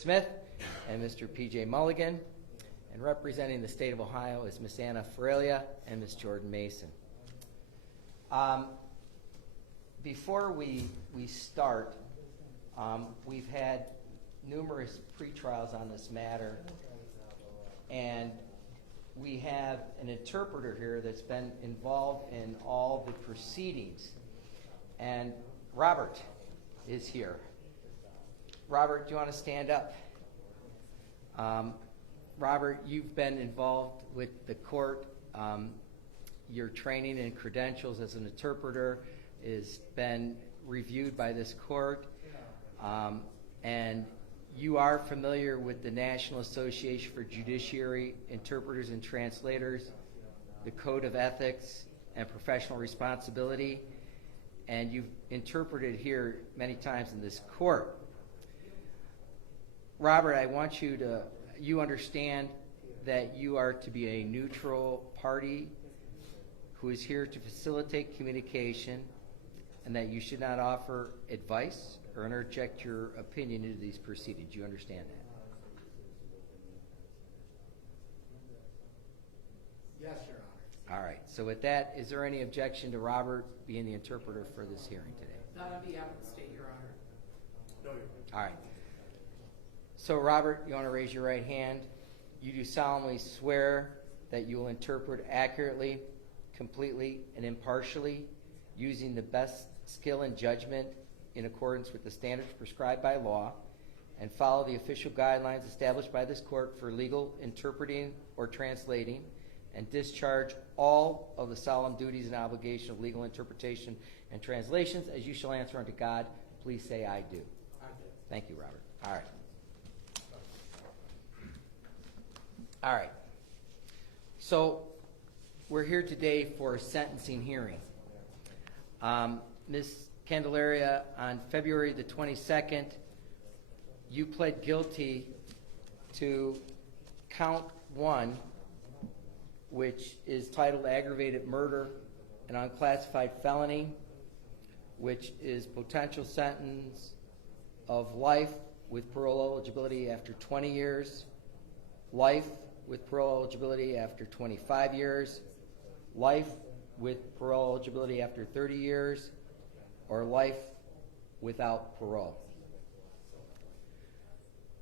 Smith and Mr. P.J. Mulligan. And representing the state of Ohio is Ms. Anna Ferelia and Ms. Jordan Mason. Before we start, we've had numerous pretrials on this matter, and we have an interpreter here that's been involved in all the proceedings. And Robert is here. Robert, do you want to stand up? Robert, you've been involved with the court. Your training and credentials as an interpreter has been reviewed by this court. And you are familiar with the National Association for Judiciary Interpreters and Translators, the Code of Ethics and Professional Responsibility, and you've interpreted here many times in this court. Robert, I want you understand that you are to be a neutral party who is here to facilitate communication, and that you should not offer advice or interject your opinion into these proceedings. Do you understand that? Yes, Your Honor. All right. So with that, is there any objection to Robert being the interpreter for this hearing today? Not on behalf of the state, Your Honor. No, Your Honor. All right. So Robert, you want to raise your right hand? You do solemnly swear that you will interpret accurately, completely, and impartially, using the best skill and judgment in accordance with the standards prescribed by law, and follow the official guidelines established by this court for legal interpreting or translating, and discharge all of the solemn duties and obligations of legal interpretation and translations as you shall answer unto God. Please say, I do. I do. Thank you, Robert. All right. All right. So we're here today for a sentencing hearing. Ms. Candelaria, on February the 22nd, you pled guilty to count 1, which is titled aggravated murder, an unclassified felony, which is potential sentence of life with parole eligibility after 20 years, life with parole eligibility after 25 years, life with parole eligibility after 30 years, or life without parole.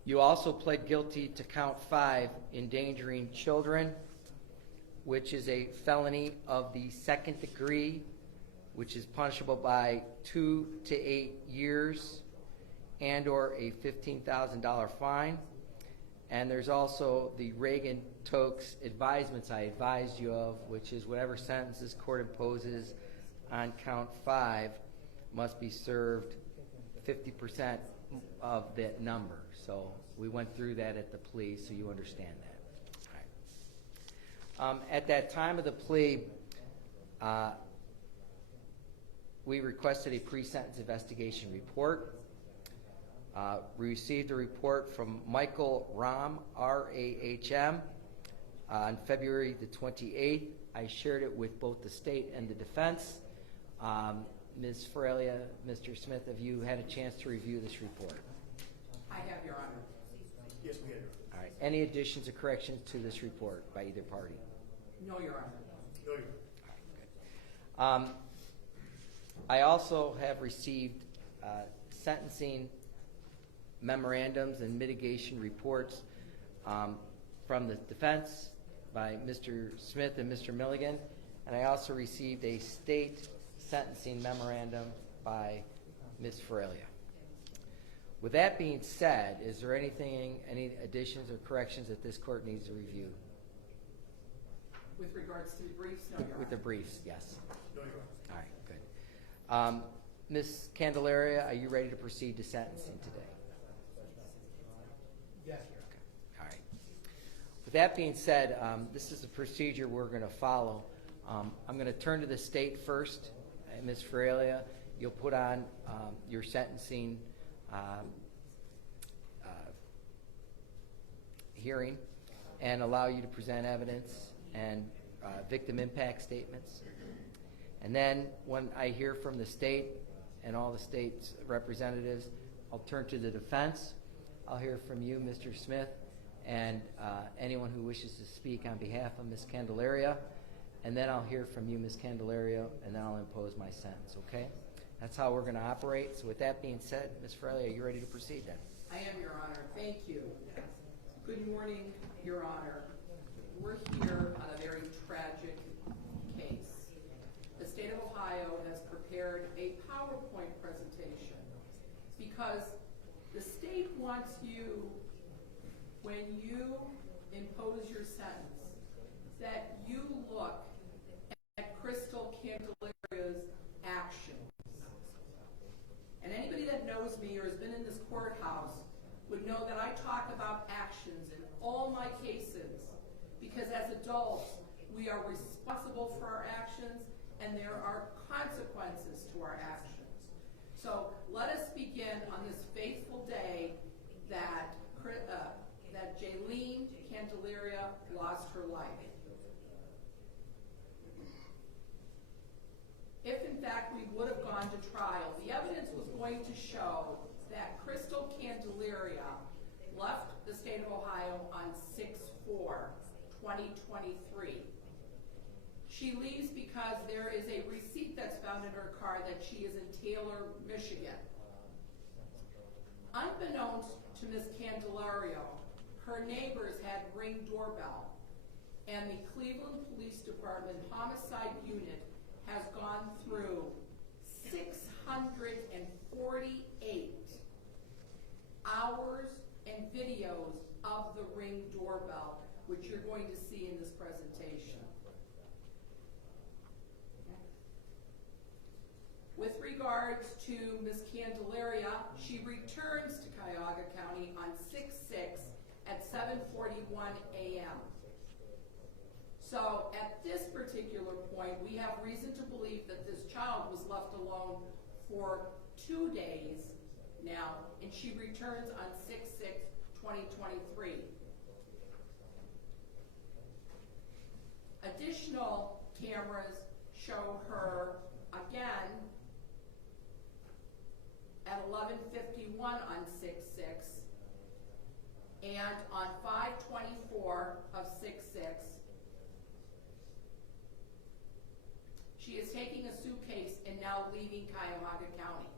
You also pled guilty to count 5, endangering children, which is a felony of the 2nd degree, which is punishable by 2 to 8 years and or a $15,000 fine. And there's also the Reagan-Tokes advisements I advised you of, which is whatever sentence this court imposes on count 5 must be served 50% of that number. So we went through that at the plea, so you understand that. All right. At that time of the plea, we requested a pre-sentence investigation report. We received a report from Michael Rahm, R-A-H-M, on February the 28th. I shared it with both the state and the defense. Ms. Ferelia, Mr. Smith, have you had a chance to review this report? I have, Your Honor. Yes, we have. All right. Any additions or corrections to this report by either party? No, Your Honor. No, Your Honor. All right, good. I also have received sentencing memorandums and mitigation reports from the defense by Mr. Smith and Mr. Milligan, and I also received a state sentencing memorandum by Ms. Ferelia. With that being said, is there any additions or corrections that this court needs to review? With regards to the briefs, no, Your Honor. With the briefs, yes. No, Your Honor. All right, good. Ms. Candelaria, are you ready to proceed to sentencing today? Yes, Your Honor. Okay. All right. With that being said, this is the procedure we're going to follow. I'm going to turn to the state first. Ms. Ferelia, you'll put on your sentencing hearing and allow you to present evidence and victim impact statements. And then when I hear from the state and all the state's representatives, I'll turn to the defense. I'll hear from you, Mr. Smith, and anyone who wishes to speak on behalf of Ms. Candelaria. And then I'll hear from you, Ms. Candelaria, and then I'll impose my sentence, okay? That's how we're going to operate. So with that being said, Ms. Fraley, are you ready to proceed then? I am, Your Honor. Thank you. Good morning, Your Honor. We're here on a very tragic case. The state of Ohio has prepared a PowerPoint presentation because the state wants you, when you impose your sentence, that you look at Crystal Candelaria's actions. And anybody that knows me or has been in this courthouse would know that I talk about actions in all my cases, because as adults, we are responsible for our actions and there are consequences to our actions. So let us begin on this fateful day that Jaylene Candelaria lost her life. If in fact we would have gone to trial, the evidence was going to show that Crystal Candelaria left the state of Ohio on 6/4/2023. She leaves because there is a receipt that's found in her car that she is in Taylor, Michigan. Unbeknownst to Ms. Candelaria, her neighbors had Ring doorbell, and the Cleveland Police Department Homicide Unit has gone through 648 hours and videos of the Ring doorbell, which you're going to see in this presentation. With regards to Ms. Candelaria, she returns to Cuyahoga County on 6/6 at 7:41 a.m. So at this particular point, we have reason to believe that this child was left alone for 2 days now, and she returns on 6/6/2023. Additional cameras show her again at 11:51 on 6/6 and on 5/24 of 6/6. She is taking a suitcase and now leaving Cuyahoga County.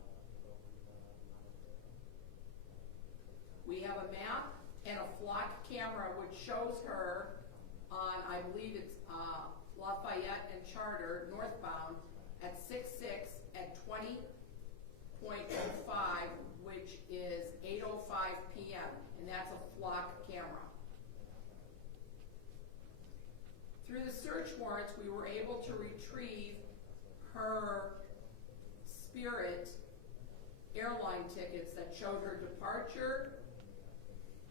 We have a map and a flock camera which shows her on, I believe it's Lafayette and Charter, northbound, at 6/6 at 20.05, which is 8:05 p.m., and that's a flock camera. Through the search warrants, we were able to retrieve her Spirit airline tickets that showed her departure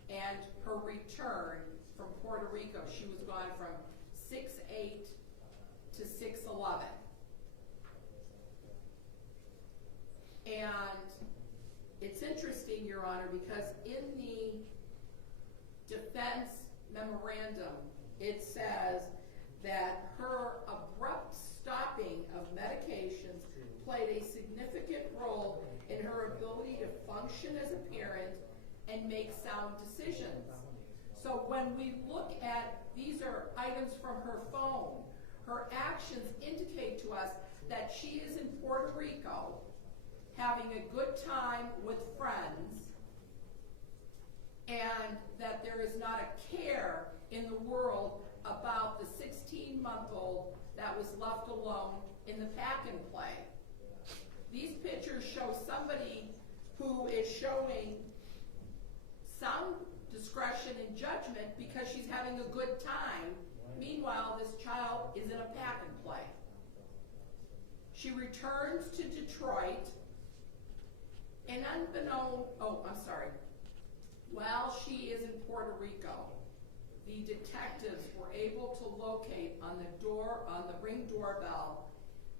and her return from Puerto Rico. She was gone from 6/8 to 6/11. And it's interesting, Your Honor, because in the defense memorandum, it says that her abrupt stopping of medications played a significant role in her ability to function as a parent and make sound decisions. So when we look at, these are items from her phone, her actions indicate to us that she is in Puerto Rico having a good time with friends, and that there is not a care in the world about the 16-month-old that was left alone in the pack and play. These pictures show somebody who is showing some discretion and judgment because she's having a good time. Meanwhile, this child is in a pack and play. She returns to Detroit, and while she is in Puerto Rico, the detectives were able to locate on the Ring doorbell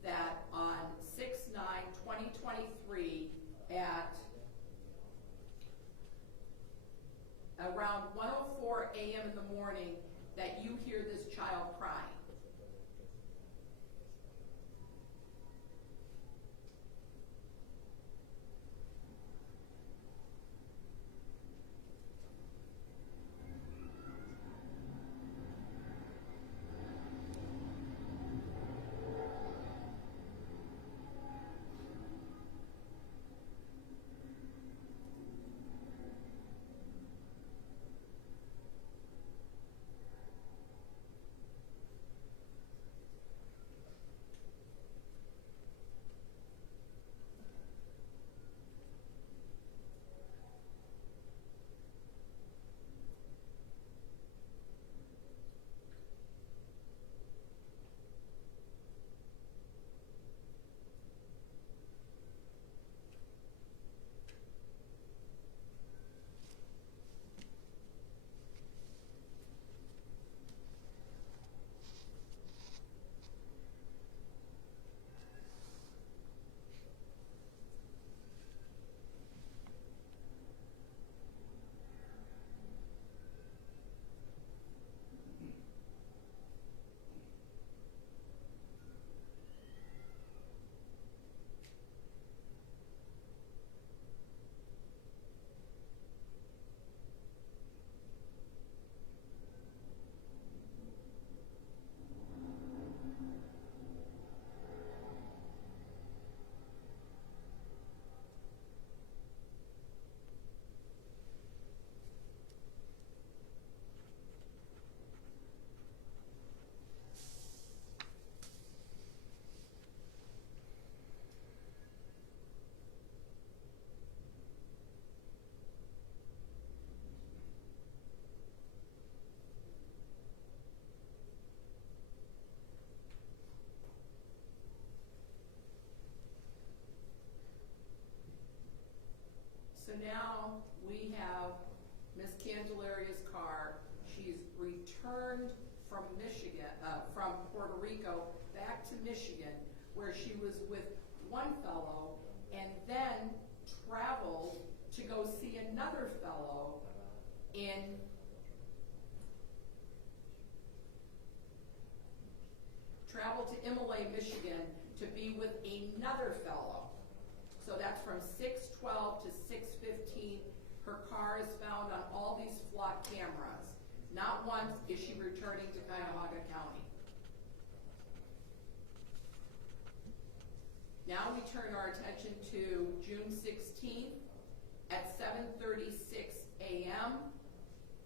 that on 6/9/2023 at around 1:04 a.m. in the morning that you hear this child crying. Candelaria's car. She's returned from Michigan, from Puerto Rico back to Michigan, where she was with one fellow, and then traveled to go see another fellow in traveled to Imlay, Michigan to be with another fellow. So that's from 6:12 to 6:15. Her car is found on all these flock cameras. Not once is she returning to Cuyahoga County. Now we turn our attention to June 16th at 7:36 a.m.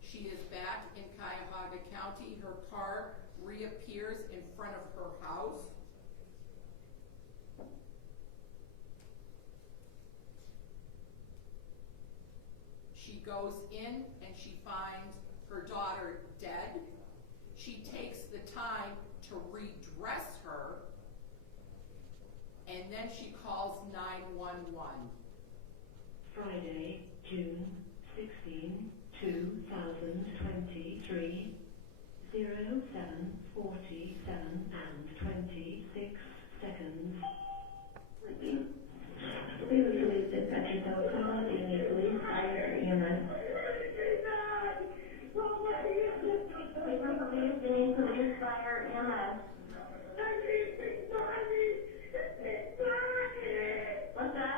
She is back in Cuyahoga County. Her car reappears in front of her house. She goes in and she finds her daughter dead. She takes the time to redress her, and then she calls 911. Friday, June 16, 2023, 07:47 and 26 seconds. Police dispatcher call police fire EMS. Police fire EMS. What's that?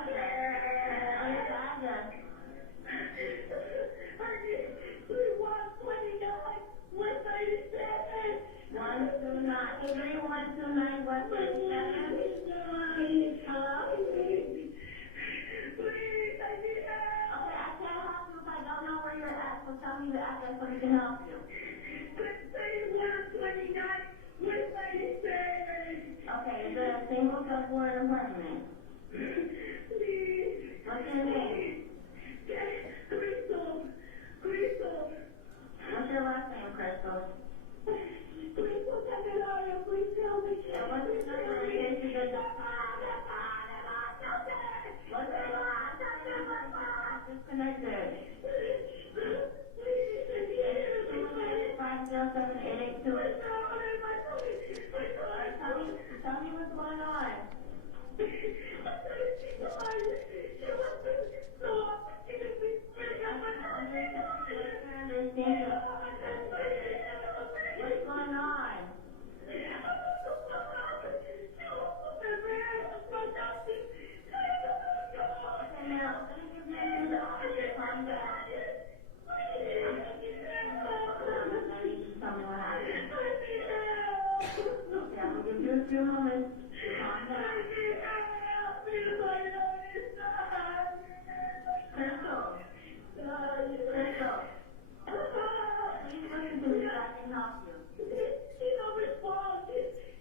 Tell me the address so we can help you. Okay, is it a single double or an apartment? What's your name? Crystal. What's your last name, Crystal? Crystal Candelaria, please tell me. And what's your number in case you get the what's your last disconnected? 507-882. Tell me what's going on. What's going on? Okay, now, let me give you the officer. Calm down. Tell me what happened. Okay, I'm going to give you a few moments. Calm down. Crystal. Please listen to me so I can help you. She don't respond.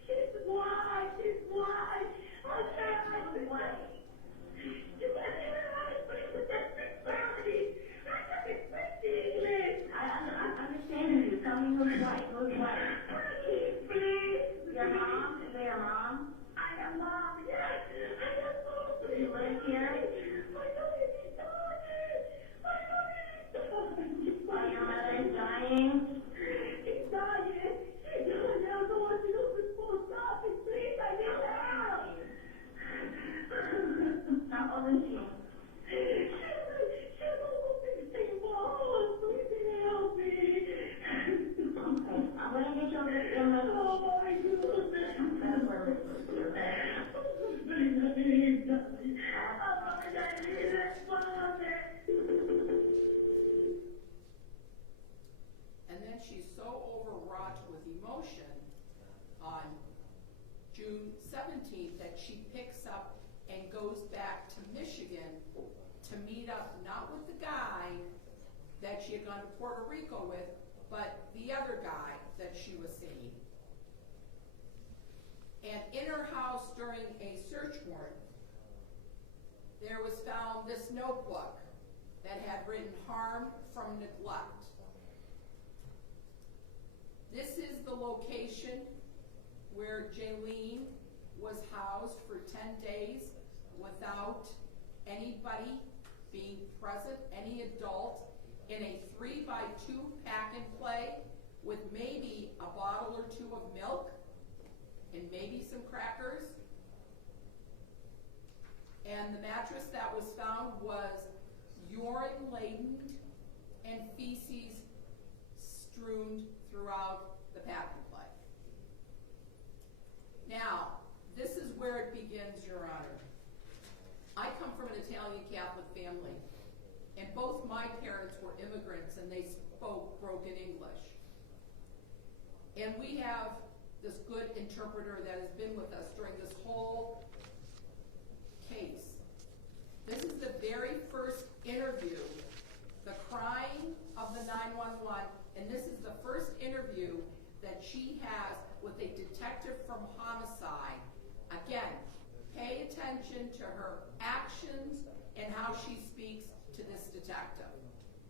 She's white. She's white. I understand you. Tell me who's white. Who's white? Your mom? Is that your mom? I am mom, yes. Do you live here? While your mother is dying? She's dying. She's dying. I don't want to go to school. Stop it, please. I need help. How old is she? She's almost 16 months. Please help me. Okay, I'm going to get you over to the EMS. Oh my goodness. That's where we're And then she's so overwrought with emotion on June 17th that she picks up and goes back to Michigan to meet up not with the guy that she had gone to Puerto Rico with, but the other guy that she was seeing. And in her house during a search warrant, there was found this notebook that had written harm from neglect. This is the location where Jaylene was housed for 10 days without anybody being present, any adult in a 3x2 pack and play with maybe a bottle or two of milk and maybe some crackers. And the mattress that was found was urine laden and feces strewn throughout the pack and play. Now, this is where it begins, Your Honor. I come from an Italian Catholic family, and both my parents were immigrants and they spoke broken English. And we have this good interpreter that has been with us during this whole case. This is the very first interview, the crying of the 911, and this is the first interview that she has with a detective from homicide. Again, pay attention to her actions and how she speaks to this detective.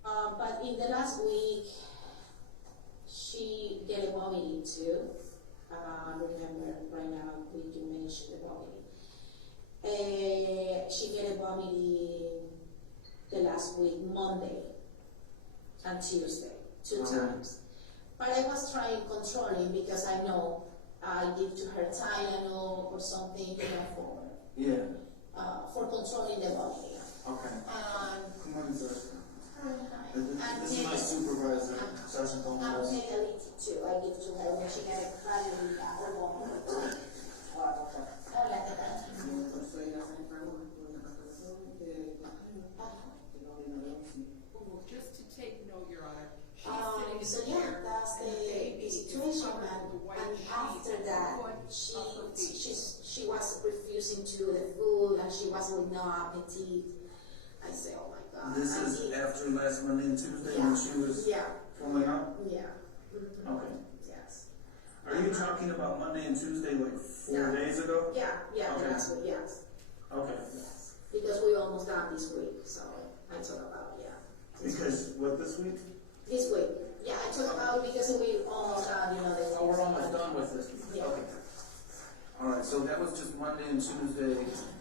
But in the last week, she get a vomiting too. Remember, right now we do mention the vomiting. She get a vomiting the last week, Monday and Tuesday, two times. But I was trying controlling because I know I give to her Tylenol or something, you know, for controlling the vomiting. Okay. Good morning, sir. And This is my supervisor, Sergeant I'm Gomez. taking a little too. I give to her when she got a calorie or vomit. Hola, ¿qué tal? Just to take note, Your Honor, she's So sitting yeah, there, that's and the baby the is situation, covered with a white and sheet after that, on the foot of her feet. she was refusing to the food, and she was with no appetite. I say, oh my God. This I is did- after last Monday and Tuesday Yeah. when she was throwing up? Yeah. Mhm. Okay. Yes. Are you talking about Monday and Tuesday like 4 days ago? Yeah, Okay. that's what, yes. Okay. Yes. Because we almost done this week, so I talk about, Because what this week? This week. Yeah, I talk about it because we almost done, the Oh, we're almost done with this. Yeah. Okay. All right, so that was just Monday and Tuesday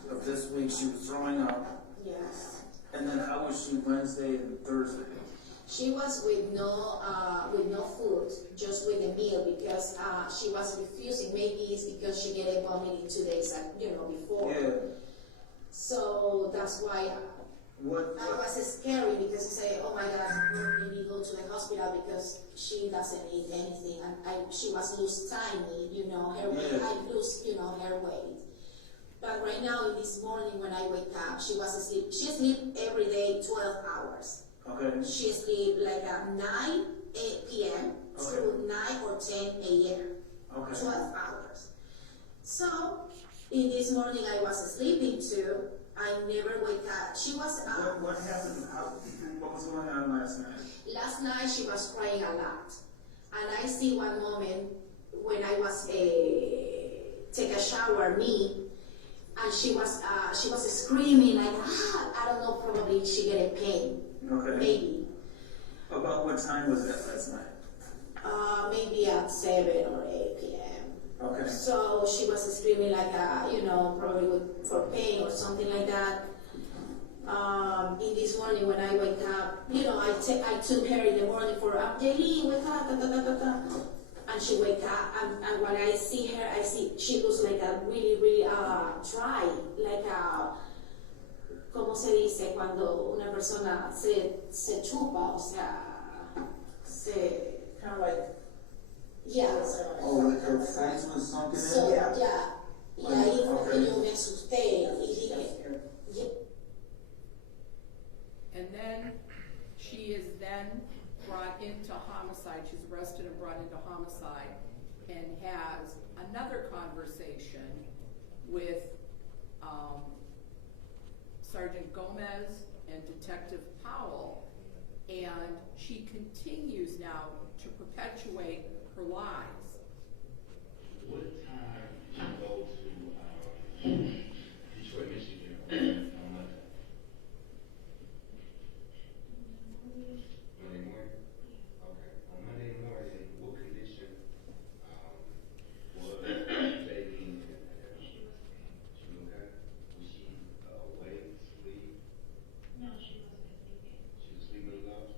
of this week. She was throwing up. Yes. And then how was she Wednesday and Thursday? She was with no food, just with a meal because she was refusing. Maybe it's because she get a vomiting 2 days, before. Yeah. So that's why What? I was scary because I say, oh my God, maybe go to the hospital because she doesn't eat anything, and she was lose tiny, her weight. Yeah. I lose, her weight. But right now, this morning when I wake up, she was asleep. She sleep every day 12 hours. Okay. She sleep like at 9 p.m. Okay. to 9 or 10 a.m. Okay. 12 hours. So, in this morning I was sleeping too. I never wake up. She was What happened? What was going on last night? last night she was crying a lot. And I see one moment when I was take a shower, and she was screaming like, I don't know, probably she get a pain. Okay. Maybe. About what time was that last night? Maybe at 7 or 8 p.m. Okay. So she was screaming like, probably for pain or something like that. In this morning when I wake up, I took her in the morning for Jaylene, wake up, and she wake up, and when I see her, I see she looks like a really, really dry, like a, ¿cómo se dice cuando una persona se chupa, o sea, Kind of like, yeah. Oh, like her face was sunken in? So, Yeah. y ahí fue que yo me asusté y dije, And then she is then brought into homicide. She's arrested and brought into homicide and has another conversation with Sergeant Gomez and Detective Powell, and she continues now to perpetuate her lies. What time did you go to Detroit, Michigan on Monday? Monday morning? Okay. On Monday morning, what condition was Jaylene in? She was okay? Was she awake, asleep? No, she wasn't sleeping. She was sleeping enough?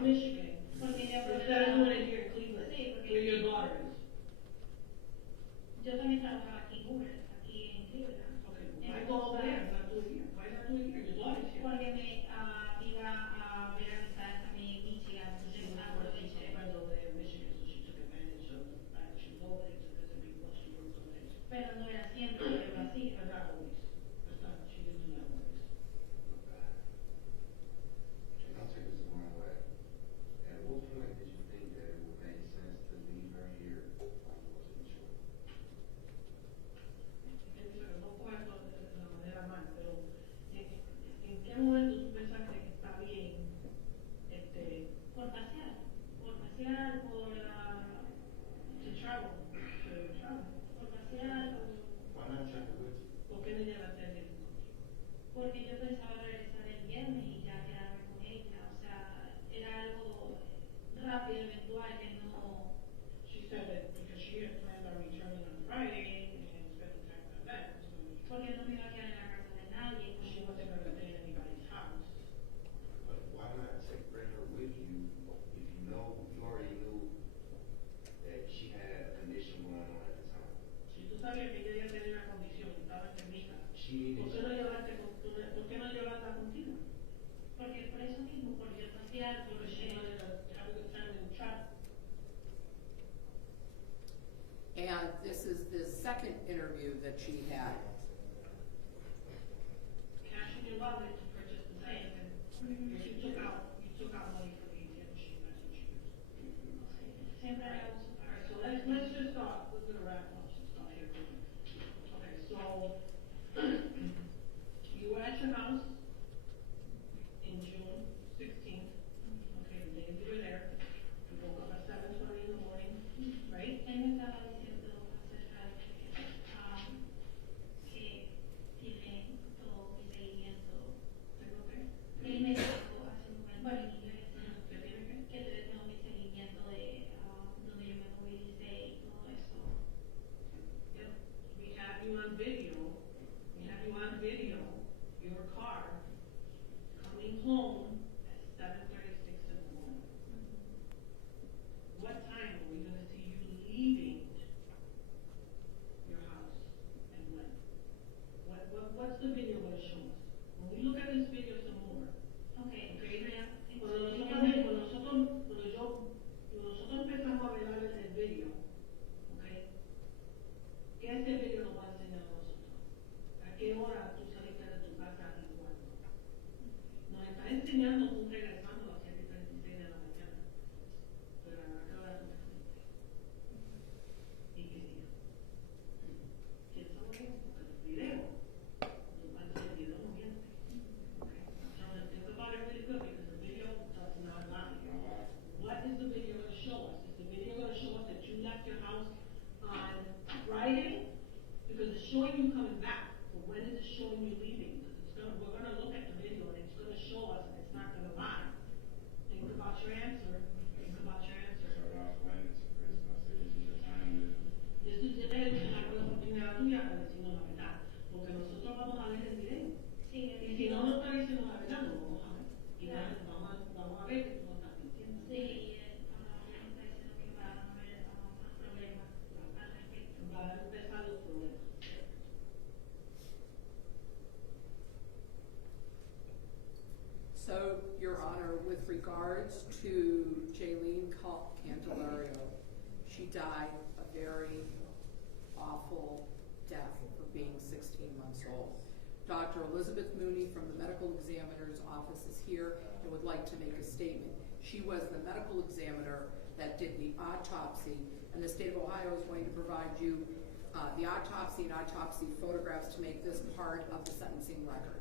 in Michigan. Porque ella Instead of doing it here in Cleveland, Sí, porque where your daughter is. yo también trabajaba aquí en Uber, aquí en Cleveland. Okay, why go over there and not do it here? Why not do it here? Your daughter's here. Porque me iba a ver a mi Michigan, entonces aproveché. Friends over there in Michigan, so she took advantage of the fact that she was over there, took us to big bus, she worked over there. Pero no era siempre que lo hacía. But not always. That's not, she didn't do that always. And I'll take this the wrong way. At what point did you think that it would make sense to leave her here while you wasn't sure? No coja esto de la manera mal, pero ¿en qué momento tú pensaste que está bien, Por pasear, por to travel, por pasear, Why not check it with you? ¿por qué no llevaste a ella? porque yo pensaba regresar el viernes y ya quedarme con ella, o sea, era algo rápido, eventual, que no. She said that because she had planned on returning on Friday and spending time with her dad, so Porque no me iba a quedar en la casa de nadie. she wasn't going to stay in anybody's house. But why not bring her with you if you already knew that she had a condition going on at the time? Si tú sabías que ella ya tenía una condición y estaba enfermita, She ¿por qué no llevarla contigo? Porque por eso mismo, porque el pasear, Because she wanted to have a good time in travel. And this is the second interview that she had. Cash in your wallet to purchase the same, and if you took out money from the ATM machine, that's what you used. siempre era un Alright, so let's just start, we're gonna wrap up some stuff here. Okay, so, you were at your house in June 16th, okay, the day you were there, you woke up at 7:20 in the morning, right? Él me estaba diciendo acerca de que tiene todo mi seguimiento. ¿Tengo qué? Él me dijo hace un momento en inglés ¿Qué tiene que? que tengo mi seguimiento de donde yo me movilicé y todo eso. Yep, we have you on video, your car, coming home at 7:36 in the morning. What time are we gonna see you leaving your house and when? What's the video gonna show us? When we look at this video some more, Okay, okay, entonces, cuando nosotros empezamos a ver el video, okay, ¿qué este video nos va a enseñar a nosotros? ¿A qué hora tú saliste de tu casa y cuándo? Nos está enseñando tú regresando a las 7:36 de la mañana, pero ¿a qué hora tú te fuiste? ¿Y qué día? Piénsalo bien, porque el video, el video no miente. Okay, so think about it really good because the video does not lie. What is the video going to show us? Is the video going to show us that you left your house on Friday? Because it's showing you coming back, but when is it showing you leaving? Because we're going to look at the video and it's going to show us and it's not going to lie. Think about your answer. Think about your answer. Start off when it's Christmas, this is your time to. Esta es una buena oportunidad tuya para decirnos la verdad, porque nosotros vamos a ver el video. sí, Y si no nos está diciendo la verdad, no lo vamos a ver. Y vamos a ver que tú no estás mintiendo. sí, me está diciendo que va a haber más problemas al respecto. Va a empezar los problemas. So, Your Honor, with regards to Jaylene Candelario, she died a very awful death for being 16 months old. Dr. Elizabeth Mooney from the medical examiner's office is here and would like to make a statement. She was the medical examiner that did the autopsy, and the state of Ohio is going to provide you the autopsy and autopsy photographs to make this part of the sentencing record.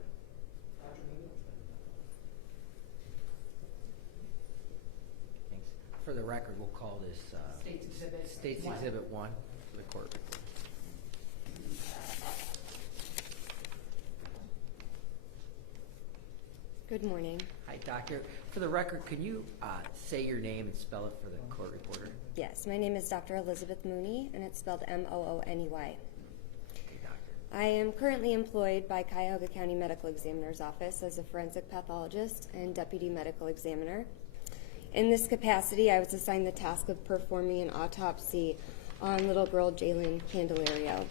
Thanks. For the record, we'll call this State's Exhibit 1 for the court. Good morning. Hi, Doctor. For the record, can you say your name and spell it for the court reporter? Yes, my name is Dr. Elizabeth Mooney, and it's spelled Mooney. Hey, Doctor. I am currently employed by Cuyahoga County Medical Examiner's Office as a forensic pathologist and deputy medical examiner. In this capacity, I was assigned the task of performing an autopsy on little girl Jalen Candelario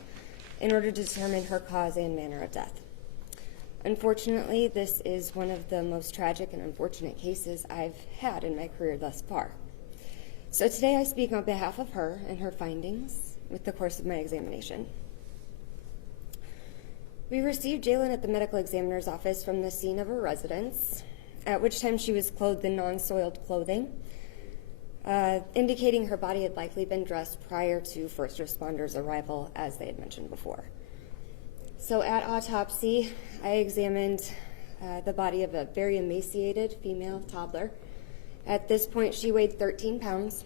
in order to determine her cause and manner of death. Unfortunately, this is one of the most tragic and unfortunate cases I've had in my career thus far. So today I speak on behalf of her and her findings with the course of my examination. We received Jalen at the medical examiner's office from the scene of her residence, at which time she was clothed in non-soiled clothing, indicating her body had likely been dressed prior to first responders' arrival, as they had mentioned before. So at autopsy, I examined the body of a very emaciated female toddler. At this point, she weighed 13 pounds.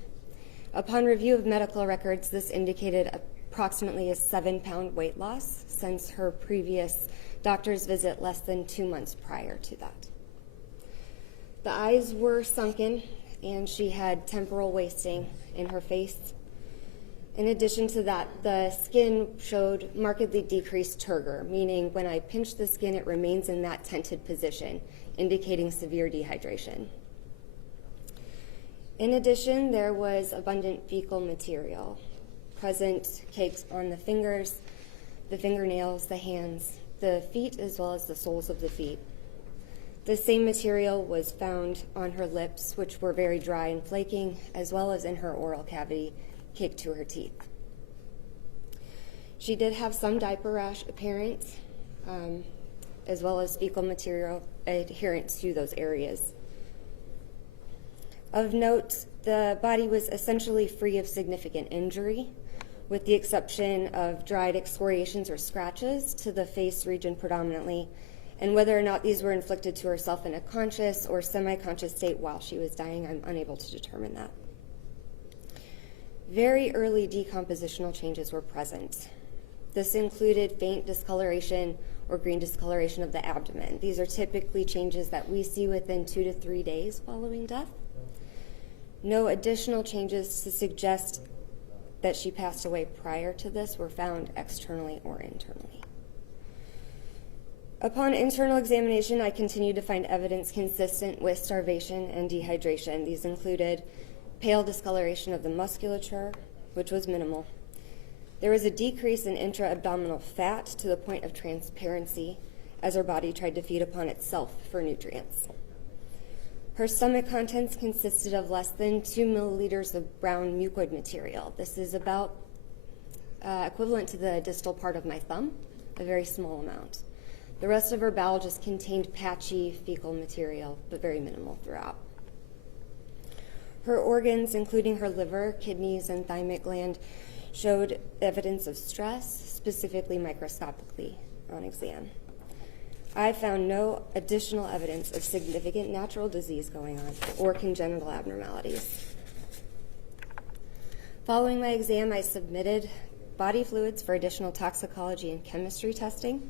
Upon review of medical records, this indicated approximately a 7-pound weight loss since her previous doctor's visit less than 2 months prior to that. The eyes were sunken, and she had temporal wasting in her face. In addition to that, the skin showed markedly decreased turgor, meaning when I pinch the skin, it remains in that tented position, indicating severe dehydration. In addition, there was abundant fecal material present, cakes on the fingers, the fingernails, the hands, the feet, as well as the soles of the feet. The same material was found on her lips, which were very dry and flaking, as well as in her oral cavity, caked to her teeth. She did have some diaper rash apparent, as well as fecal material adherent to those areas. Of note, the body was essentially free of significant injury, with the exception of dried excoriations or scratches to the face region predominantly, and whether or not these were inflicted to herself in a conscious or semi-conscious state while she was dying, I'm unable to determine that. Very early decompositional changes were present. This included faint discoloration or green discoloration of the abdomen. These are typically changes that we see within 2 to 3 days following death. No additional changes to suggest that she passed away prior to this were found externally or internally. Upon internal examination, I continued to find evidence consistent with starvation and dehydration. These included pale discoloration of the musculature, which was minimal. There was a decrease in intra-abdominal fat to the point of transparency as her body tried to feed upon itself for nutrients. Her stomach contents consisted of less than 2 milliliters of brown mucoid material. This is about equivalent to the distal part of my thumb, a very small amount. The rest of her bowel just contained patchy fecal material, but very minimal throughout. Her organs, including her liver, kidneys, and thymic gland, showed evidence of stress, specifically microscopically on exam. I found no additional evidence of significant natural disease going on or congenital abnormalities. Following my exam, I submitted body fluids for additional toxicology and chemistry testing,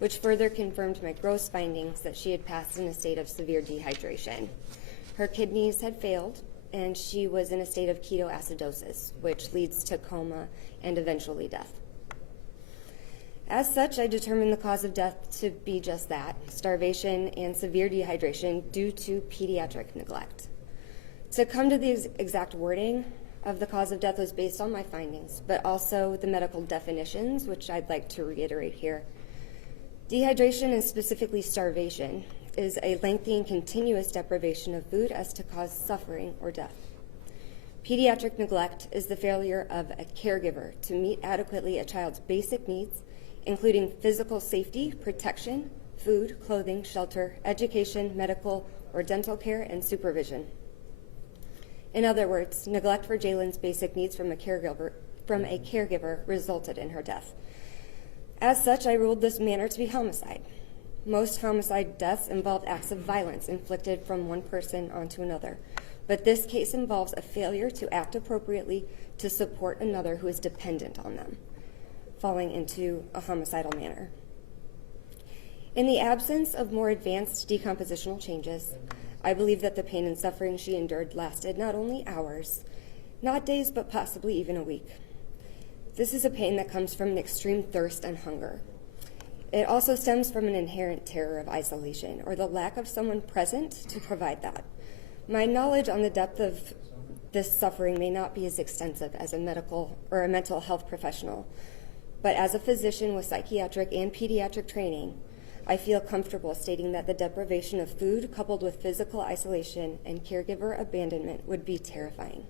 which further confirmed my gross findings that she had passed in a state of severe dehydration. Her kidneys had failed, and she was in a state of ketoacidosis, which leads to coma and eventually death. As such, I determined the cause of death to be just that, starvation and severe dehydration due to pediatric neglect. To come to the exact wording of the cause of death was based on my findings, but also the medical definitions, which I'd like to reiterate here. Dehydration, and specifically starvation, is a lengthy and continuous deprivation of food as to cause suffering or death. Pediatric neglect is the failure of a caregiver to meet adequately a child's basic needs, including physical safety, protection, food, clothing, shelter, education, medical or dental care, and supervision. In other words, neglect for Jalen's basic needs from a caregiver resulted in her death. As such, I ruled this manner to be homicide. Most homicide deaths involve acts of violence inflicted from one person onto another, but this case involves a failure to act appropriately to support another who is dependent on them, falling into a homicidal manner. In the absence of more advanced decompositional changes, I believe that the pain and suffering she endured lasted not only hours, not days, but possibly even a week. This is a pain that comes from an extreme thirst and hunger. It also stems from an inherent terror of isolation or the lack of someone present to provide that. My knowledge on the depth of this suffering may not be as extensive as a medical or a mental health professional, but as a physician with psychiatric and pediatric training, I feel comfortable stating that the deprivation of food coupled with physical isolation and caregiver abandonment would be terrifying.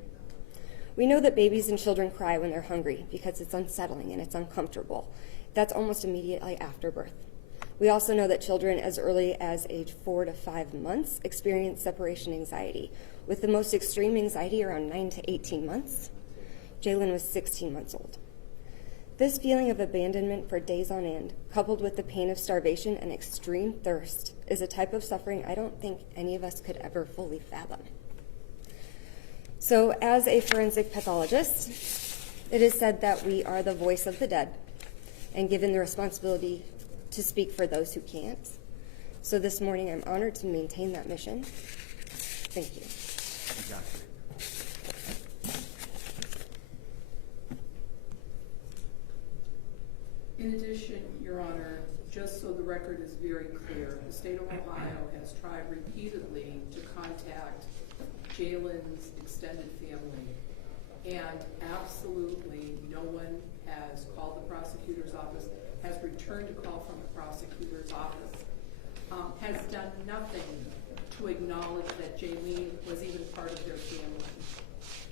We know that babies and children cry when they're hungry because it's unsettling and it's uncomfortable. That's almost immediately after birth. We also know that children as early as age 4 to 5 months experience separation anxiety, with the most extreme anxiety around 9 to 18 months. Jalen was 16 months old. This feeling of abandonment for days on end, coupled with the pain of starvation and extreme thirst, is a type of suffering I don't think any of us could ever fully fathom. So, as a forensic pathologist, it is said that we are the voice of the dead and given the responsibility to speak for those who can't. So this morning I'm honored to maintain that mission. Thank you. In addition, Your Honor, just so the record is very clear, the state of Ohio has tried repeatedly to contact Jalen's extended family, and absolutely no one has called the prosecutor's office, has returned a call from the prosecutor's office, has done nothing to acknowledge that Jaylene was even part of their family.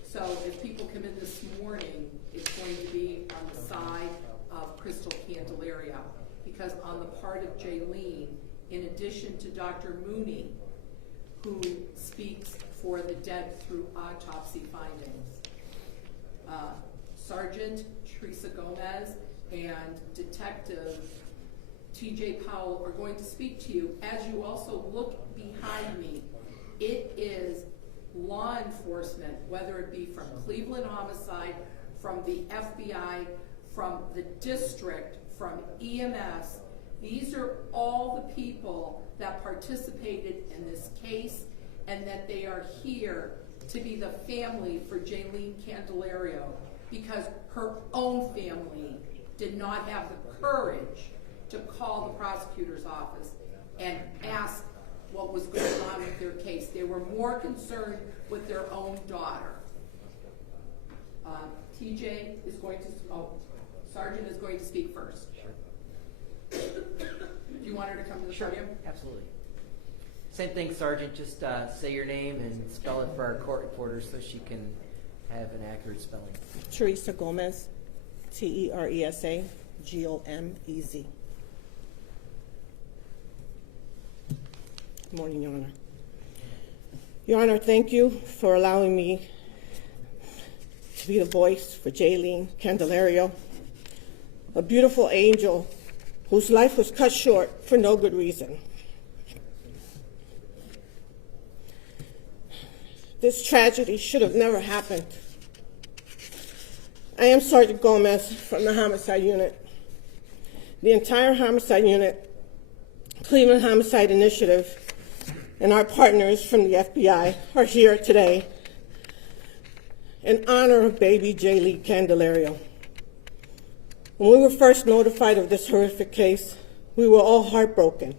So if people come in this morning, it's going to be on the side of Crystal Candelaria, because on the part of Jaylene, in addition to Dr. Mooney, who speaks for the dead through autopsy findings, Sergeant Teresa Gomez and Detective T.J. Powell are going to speak to you. As you also look behind me, it is law enforcement, whether it be from Cleveland Homicide, from the FBI, from the district, from EMS. These are all the people that participated in this case, and that they are here to be the family for Jaylene Candelario, because her own family did not have the courage to call the prosecutor's office and ask what was going on with their case. They were more concerned with their own daughter. TJ is going to, Sergeant is going to speak first. Do you want her to come to the podium? Absolutely. Same thing, Sergeant, just say your name and spell it for our court reporter so she can have an accurate spelling. Teresa Gomez, Teresa Gomez. Good morning, Your Honor. Your Honor, thank you for allowing me to be the voice for Jaylene Candelario, a beautiful angel whose life was cut short for no good reason. This tragedy should have never happened. I am Sergeant Gomez from the Homicide Unit. The entire Homicide Unit, Cleveland Homicide Initiative, and our partners from the FBI are here today in honor of baby Jaylene Candelario. When we were first notified of this horrific case, we were all heartbroken.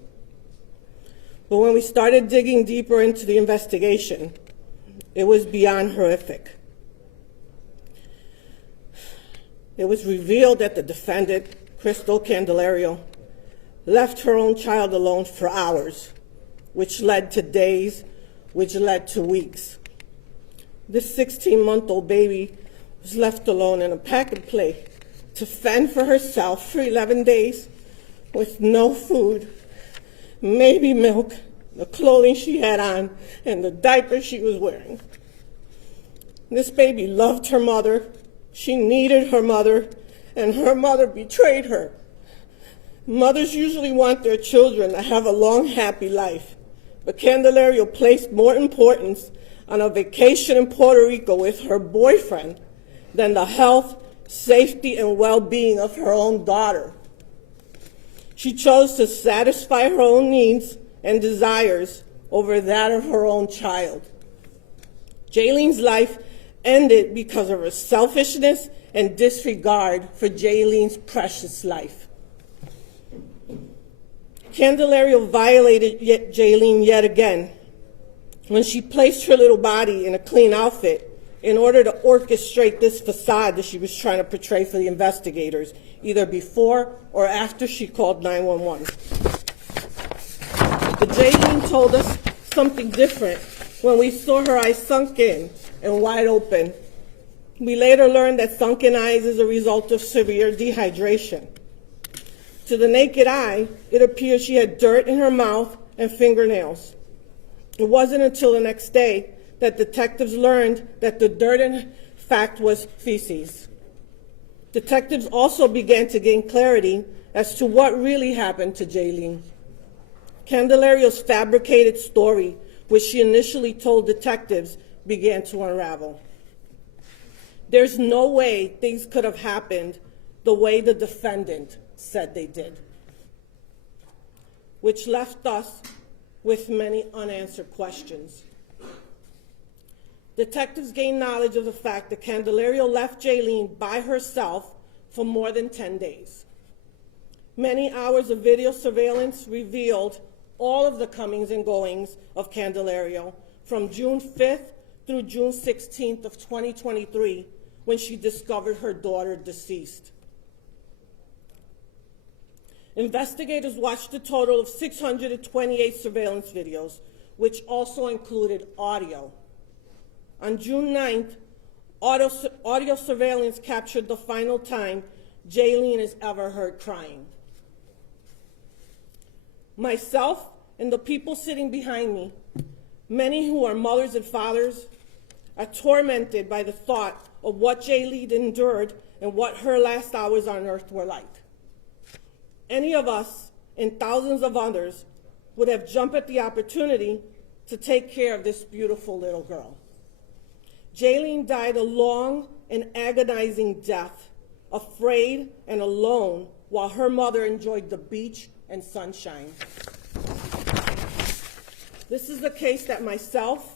But when we started digging deeper into the investigation, it was beyond horrific. It was revealed that the defendant, Crystal Candelario, left her own child alone for hours, which led to days, which led to weeks. This 16-month-old baby was left alone in a pack and play to fend for herself for 11 days with no food, maybe milk, the clothing she had on, and the diaper she was wearing. This baby loved her mother, she needed her mother, and her mother betrayed her. Mothers usually want their children to have a long, happy life, but Candelario placed more importance on a vacation in Puerto Rico with her boyfriend than the health, safety, and well-being of her own daughter. She chose to satisfy her own needs and desires over that of her own child. Jaylene's life ended because of her selfishness and disregard for Jaylene's precious life. Candelario violated Jaylene yet again. when she placed her little body in a clean outfit in order to orchestrate this facade that she was trying to portray for the investigators, either before or after she called 911. But Jaylene told us something different when we saw her eyes sunk in and wide open. We later learned that sunken eyes is a result of severe dehydration. To the naked eye, it appeared she had dirt in her mouth and fingernails. It wasn't until the next day that detectives learned that the dirt, in fact, was feces. Detectives also began to gain clarity as to what really happened to Jaylene. Candelario's fabricated story, which she initially told detectives, began to unravel. There's no way things could have happened the way the defendant said they did, which left us with many unanswered questions. Detectives gained knowledge of the fact that Candelario left Jaylene by herself for more than 10 days. Many hours of video surveillance revealed all of the comings and goings of Candelario from June 5th through June 16th of 2023, when she discovered her daughter deceased. Investigators watched a total of 628 surveillance videos, which also included audio. On June 9th, audio surveillance captured the final time Jaylene is ever heard crying. Myself and the people sitting behind me, many who are mothers and fathers, are tormented by the thought of what Jaylene endured and what her last hours on earth were like. Any of us and thousands of others would have jumped at the opportunity to take care of this beautiful little girl. Jaylene died a long and agonizing death, afraid and alone, while her mother enjoyed the beach and sunshine. This is a case that myself,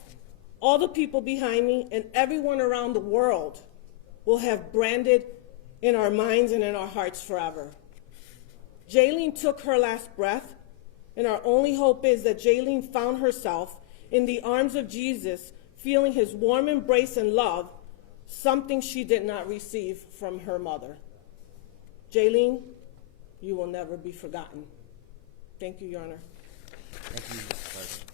all the people behind me, and everyone around the world will have branded in our minds and in our hearts forever. Jaylene took her last breath, and our only hope is that Jaylene found herself in the arms of Jesus, feeling his warm embrace and love, something she did not receive from her mother. Jaylene, you will never be forgotten. Thank you, Your Honor. Thank you, Sergeant.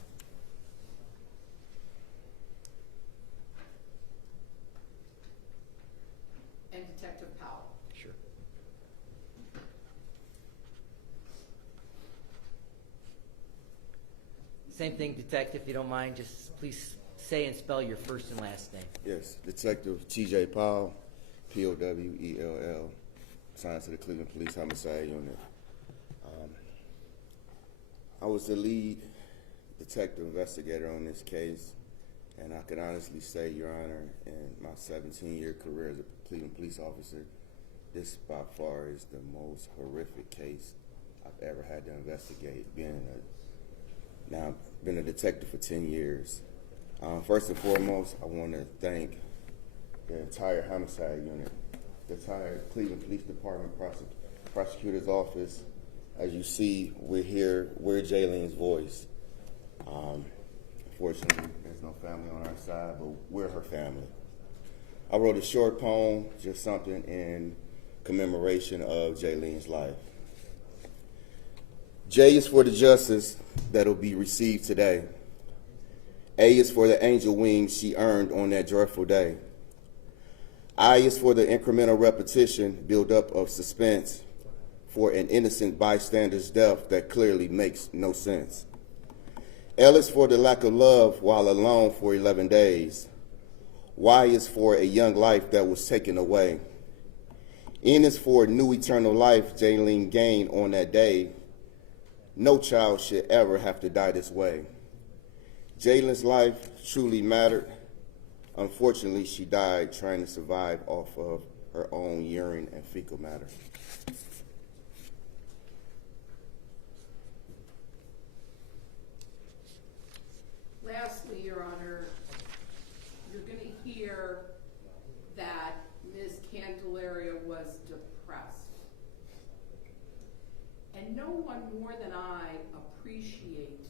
And Detective Powell. Sure. Same thing, Detective, if you don't mind, just please say and spell your first and last name. Yes, Detective T.J. Powell, P-O-W-E-L-L, assigned to the Cleveland Police Homicide Unit. I was the lead detective investigator on this case, and I can honestly say, Your Honor, in my 17-year career as a Cleveland police officer, this by far is the most horrific case I've ever had to investigate. Now, I've been a detective for 10 years. First and foremost, I want to thank the entire homicide unit, the entire Cleveland Police Department, prosecutor's office. As you see, we're here, we're Jaylene's voice. Unfortunately, there's no family on our side, but we're her family. I wrote a short poem, just something in commemoration of Jaylene's life. J is for the justice that'll be received today. A is for the angel wings she earned on that joyful day. I is for the incremental repetition, build-up of suspense for an innocent bystander's death that clearly makes no sense. L is for the lack of love while alone for 11 days. Y is for a young life that was taken away. N is for new eternal life Jaylene gained on that day. No child should ever have to die this way. Jaylene's life truly mattered. Unfortunately, she died trying to survive off of her own urine and fecal matter. Lastly, Your Honor, you're going to hear that Ms. Candelaria was depressed. And no one more than I appreciate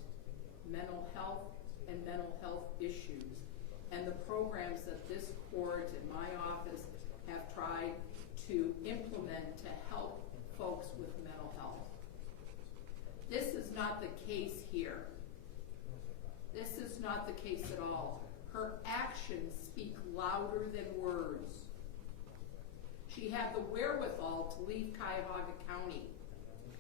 mental health and mental health issues, and the programs that this court and my office have tried to implement to help folks with mental health. This is not the case here. This is not the case at all. Her actions speak louder than words. She had the wherewithal to leave Cuyahoga County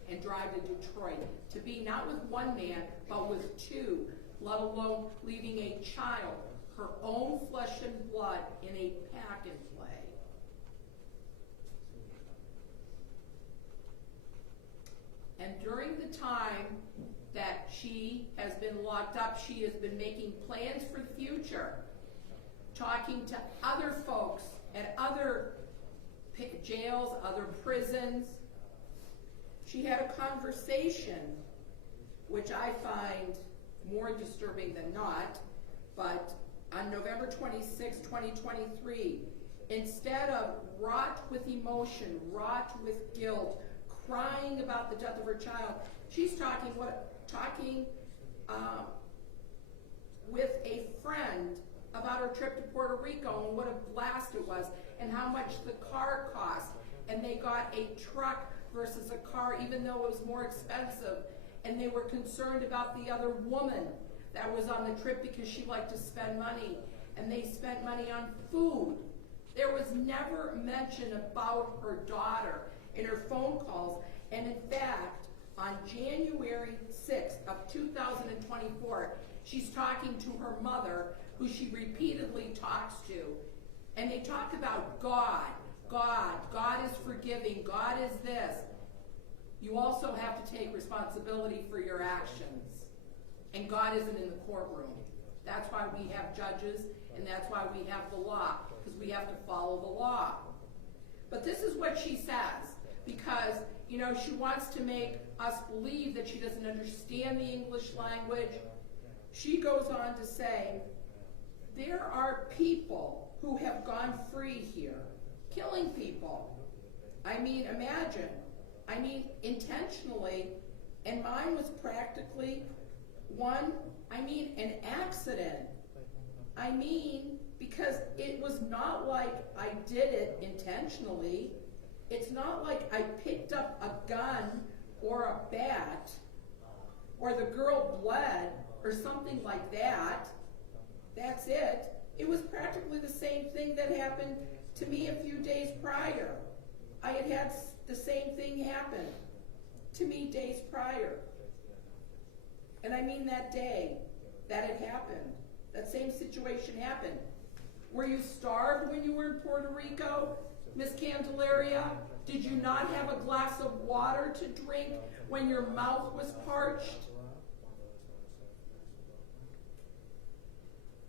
and drive to Detroit, to be not with one man, but with two, let alone leaving a child, her own flesh and blood, in a pack and play. And during the time that she has been locked up, she has been making plans for the future, talking to other folks at other jails, other prisons. She had a conversation, which I find more disturbing than not, but on November 26, 2023, instead of wrought with emotion, wrought with guilt, crying about the death of her child, she's talking with a friend about her trip to Puerto Rico and what a blast it was and how much the car cost. And they got a truck versus a car, even though it was more expensive. And they were concerned about the other woman that was on the trip because she liked to spend money. And they spent money on food. There was never mention about her daughter in her phone calls. And in fact, on January 6th of 2024, she's talking to her mother, who she repeatedly talks to. And they talk about God. God is forgiving. God is this. You also have to take responsibility for your actions. And God isn't in the courtroom. That's why we have judges, and that's why we have the law, because we have to follow the law. But this is what she says, because, you know, she wants to make us believe that she doesn't understand the English language. She goes on to say, there are people who have gone free here, killing people. I mean, imagine. I mean, intentionally, and mine was practically an accident. I mean, because it was not like I did it intentionally. It's not like I picked up a gun or a bat or the girl bled or something like that. That's it. It was practically the same thing that happened to me a few days prior. I had the same thing happen to me days prior. And I mean that day that it happened. That same situation happened. Were you starved when you were in Puerto Rico, Miss Candelaria? Did you not have a glass of water to drink when your mouth was parched?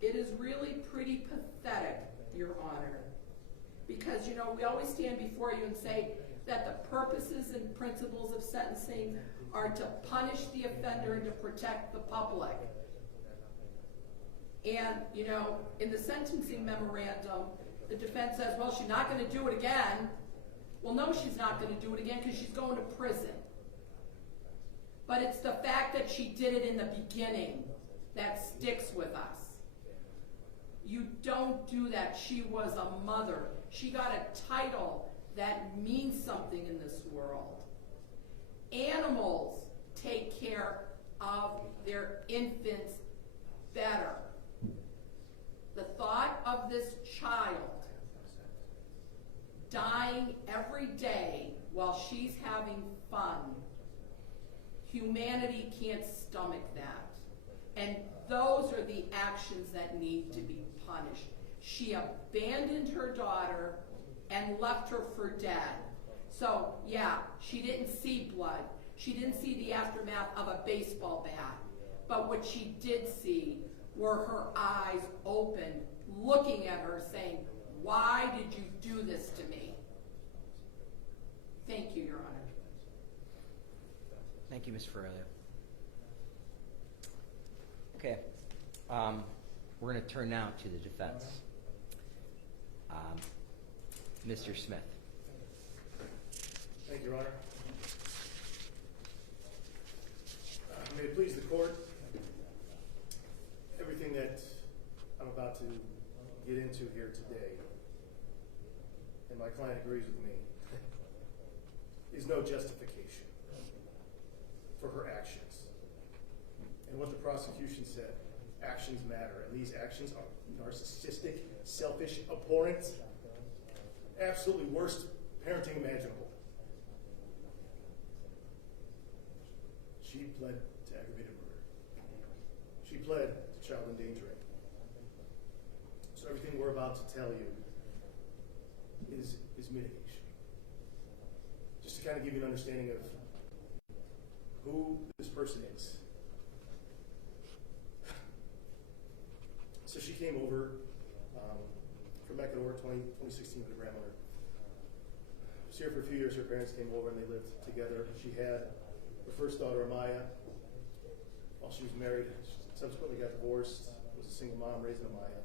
It is really pretty pathetic, Your Honor, because, you know, we always stand before you and say that the purposes and principles of sentencing are to punish the offender and to protect the public. And, you know, in the sentencing memorandum, the defense says, well, she's not going to do it again. Well, no, she's not going to do it again because she's going to prison. But it's the fact that she did it in the beginning that sticks with us. You don't do that. She was a mother. She got a title that means something in this world. Animals take care of their infants better. The thought of this child dying every day while she's having fun, humanity can't stomach that. And those are the actions that need to be punished. She abandoned her daughter and left her for dead. So, yeah, she didn't see blood. She didn't see the aftermath of a baseball bat. But what she did see were her eyes open, looking at her, saying, why did you do this to me? Thank you, Your Honor. Thank you, Ms. Ferreira. Okay, we're going to turn now to the defense. Mr. Smith. Thank you, Your Honor. May it please the court, everything that I'm about to get into here today, and my client agrees with me, is no justification for her actions. And what the prosecution said, actions matter, and these actions are narcissistic, selfish, abhorrent, absolutely worst parenting imaginable. She pled to aggravated murder. She pled to child endangering. So everything we're about to tell you is mitigation. Just to kind of give you an understanding of who this person is. So she came over from Ecuador 2016 with her grandmother. She was here for a few years. Her parents came over and they lived together. She had her first daughter, Amaya, while she was married. She subsequently got divorced, was a single mom raising Amaya.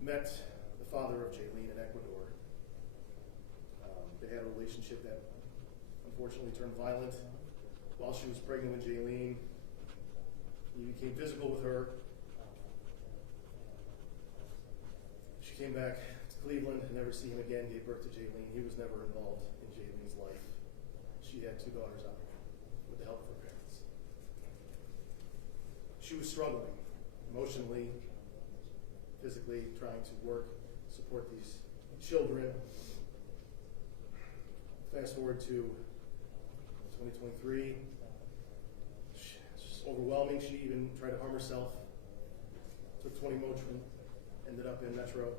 Met the father of Jaylene in Ecuador. They had a relationship that unfortunately turned violent. While she was pregnant with Jaylene, he became physical with her. She came back to Cleveland and never see him again, gave birth to Jaylene. He was never involved in Jaylene's life. She had 2 daughters on her with the help of her parents. She was struggling emotionally, physically, trying to work, support these children. Fast forward to 2023. It's just overwhelming. She even tried to harm herself. Took 20 Motrin. Ended up in Metro.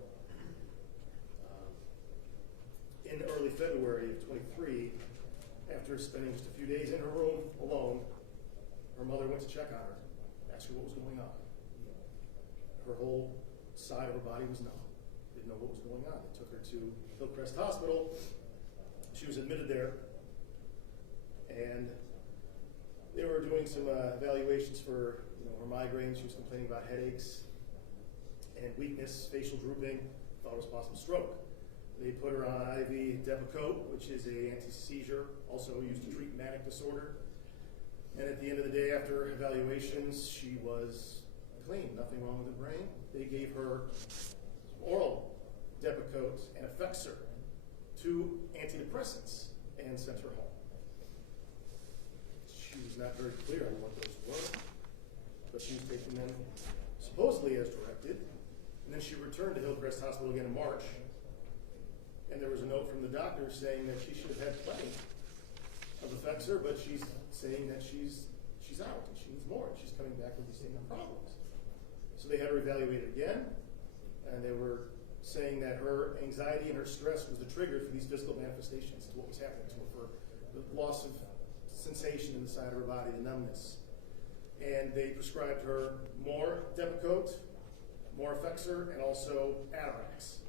In early February of 23, after spending just a few days in her room alone, her mother went to check on her, asked her what was going on. Her whole side of her body was numb. Didn't know what was going on. They took her to Hillcrest Hospital. She was admitted there, and they were doing some evaluations for her migraines. She was complaining about headaches and weakness, facial drooping. Thought it was possible stroke. They put her on IV Depakote, which is an anti-seizure, also used to treat manic disorder. And at the end of the day, after evaluations, she was clean, nothing wrong with the brain. They gave her oral Depakote and Effexor, 2 antidepressants, and sent her home. She was not very clear on what those were, but she was taking them supposedly as directed. And then she returned to Hillcrest Hospital again in March, and there was a note from the doctor saying that she should have had plenty of Effexor, but she's saying that she's out and she needs more, and she's coming back with these same problems. So they had her evaluated again, and they were saying that her anxiety and her stress was the trigger for these physical manifestations to what was happening to her, for the loss of sensation in the side of her body, the numbness. And they prescribed her more Depakote, more Effexor, and also Atarax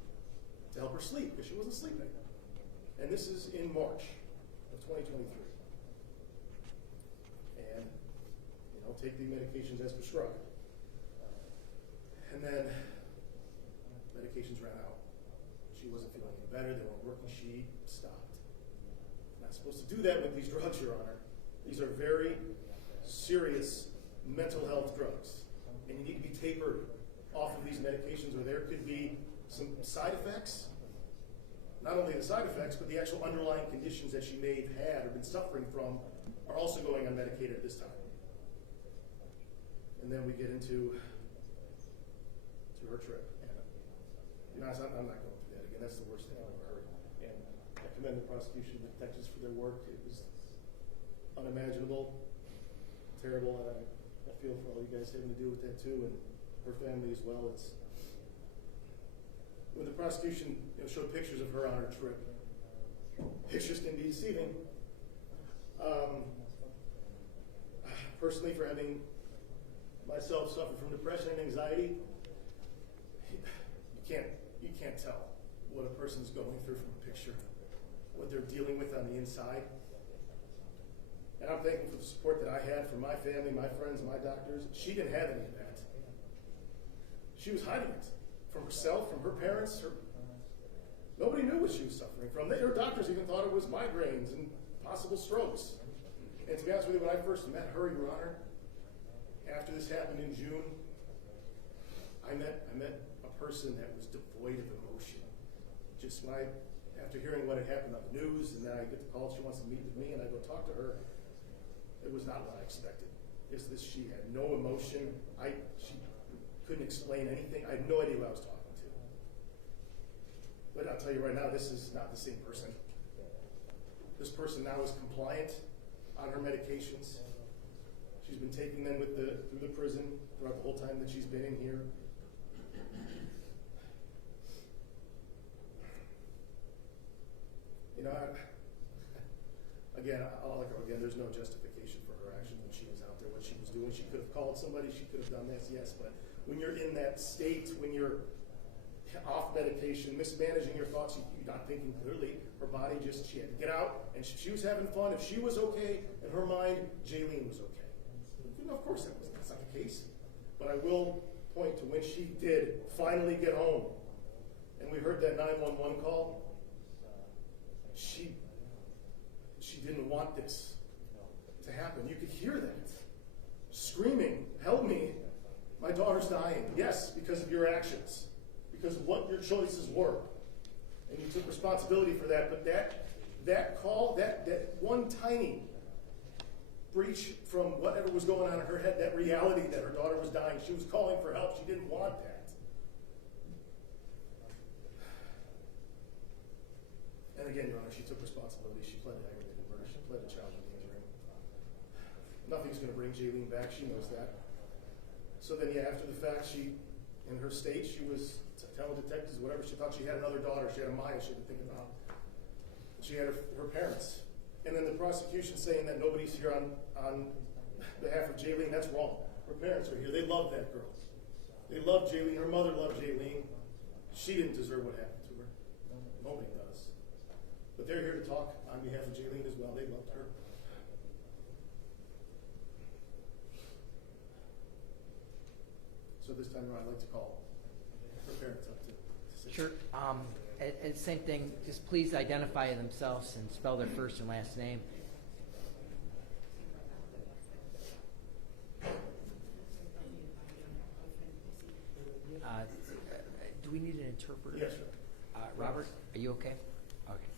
to help her sleep, because she wasn't sleeping. And this is in March of 2023. And, take the medications as prescribed. And then medications ran out. She wasn't feeling any better. They weren't working. She stopped. Not supposed to do that with these drugs, Your Honor. These are very serious mental health drugs. And you need to be tapered off of these medications, or there could be some side effects. Not only the side effects, but the actual underlying conditions that she may have had or been suffering from are also going unmedicated at this time. And then we get into her trip. And, I'm not going through that again. That's the worst thing I've ever heard. And I commend the prosecution and the detectives for their work. It was unimaginable, terrible, and I feel for all you guys having to do with that too, and her family as well. It's when the prosecution showed pictures of her on her trip. Pictures can be deceiving. Personally, for having myself suffer from depression and anxiety, you can't tell what a person's going through from a picture, what they're dealing with on the inside. And I'm thankful for the support that I had from my family, my friends, my doctors. She didn't have any of that. She was hiding it from herself, from her parents. Nobody knew what she was suffering from. Her doctors even thought it was migraines and possible strokes. And to be honest with you, when I first met her, Your Honor, after this happened in June I met a person that was devoid of emotion. Just when after hearing what had happened on the news, and then I get the call, she wants to meet with me, and I go talk to her, it was not what I expected. She had no emotion. She couldn't explain anything. I had no idea who I was talking to. But I'll tell you right now, this is not the same person. This person now is compliant on her medications. She's been taking them through the prison throughout the whole time that she's been in here. You know, again, there's no justification for her actions when she was out there, what she was doing. She could have called somebody, she could have done this, yes, but when you're in that state, when you're off medication, mismanaging your thoughts, you're not thinking clearly, her body she had to get out, and she was having fun. If she was okay, in her mind, Jaylene was okay. You know, of course that's not the case. But I will point to when she did finally get home, and we heard that 911 call, she didn't want this to happen. You could hear that. Screaming, help me, my daughter's dying. Yes, because of your actions, because of what your choices were. And you took responsibility for that, but that call, that one tiny breach from whatever was going on in her head, that reality that her daughter was dying, she was calling for help, she didn't want that. And again, Your Honor, she took responsibility. She pled aggravated murder. She pled to child endangering. Nothing's going to bring Jaylene back. She knows that. So then, yeah, after the fact, in her state, she was telling detectives whatever. She thought she had another daughter. She had a Maya she had to think about. She had her parents. And then the prosecution saying that nobody's here on behalf of Jaylene. That's wrong. Her parents are here. They love that girl. They love Jaylene. Her mother loved Jaylene. She didn't deserve what happened to her. Nobody does. But they're here to talk on behalf of Jaylene as well. They loved her. So this time around, I'd like to call her parents up to Sure. And same thing, just please identify themselves and spell their first and last name. Do we need an interpreter? Yes, sir. Robert, are you okay? Okay.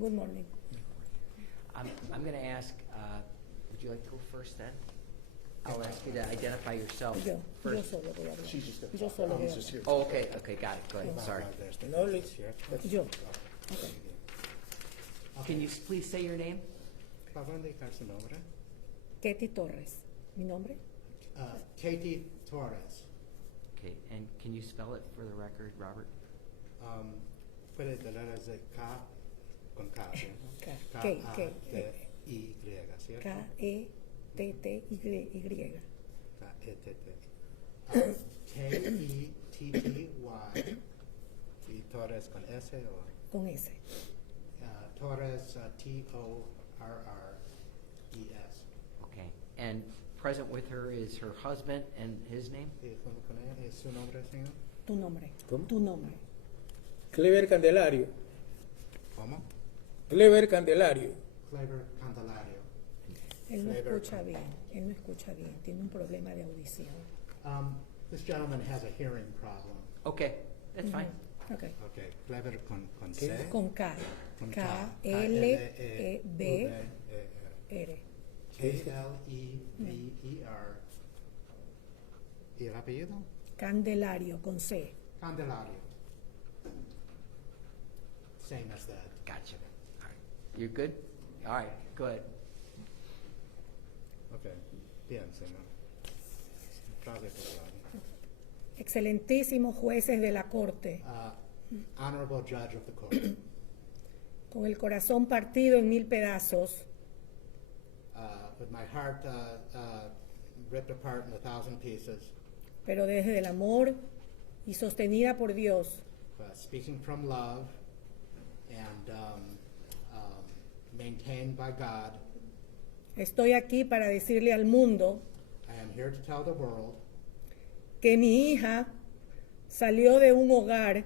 Good morning. I'm going to ask, would you like to go first then? I'll ask you to identify yourself Yo first. solo voy a hablar. She's just Yo solo voy a just hablar. here. Oh, okay, got it, go ahead, sorry. No, Luis. Yo. Okay. Can you please say your name? ¿Puedo indicar su nombre? Katie Torres. ¿Mi nombre? Katie Torres. Okay, and can you spell it for the record, Robert? Puede deletrear K con K. K. K-A-T-Y, ¿cierto? K-E-T-T-Y. K-E-T-T-Y. ¿Y Torres con S o? Con S. Torres, Torres. Okay, and present with her is her husband and his name? ¿Y junto con él es su nombre, señor? Tu nombre. ¿Cómo? Tu nombre. Clever Candelario. ¿Cómo? Clever Candelario. Clever Candelario. Él no Clever escucha bien. Él no escucha bien. Tiene un problema de audición. This gentleman has a hearing problem. Okay, that's fine. Okay. Okay, Clever con C. Con K. Con K. K-L-E-B-R. K-L-E-V-E-R. ¿Y el apellido? Candelario, con C. Candelario. Same as that. Gotcha. All right. You're good? All right, go ahead. Okay. Bien, señor. Gracias por hablar. Excelentísimos jueces de la Corte, Honorable Judge of the Court. con el corazón partido en 1000 pedazos, With my heart ripped apart in 1,000 pieces, pero desde el amor y sostenida por Dios, speaking from love and maintained by God, estoy aquí para decirle al mundo I am here to tell the world que mi hija salió de un hogar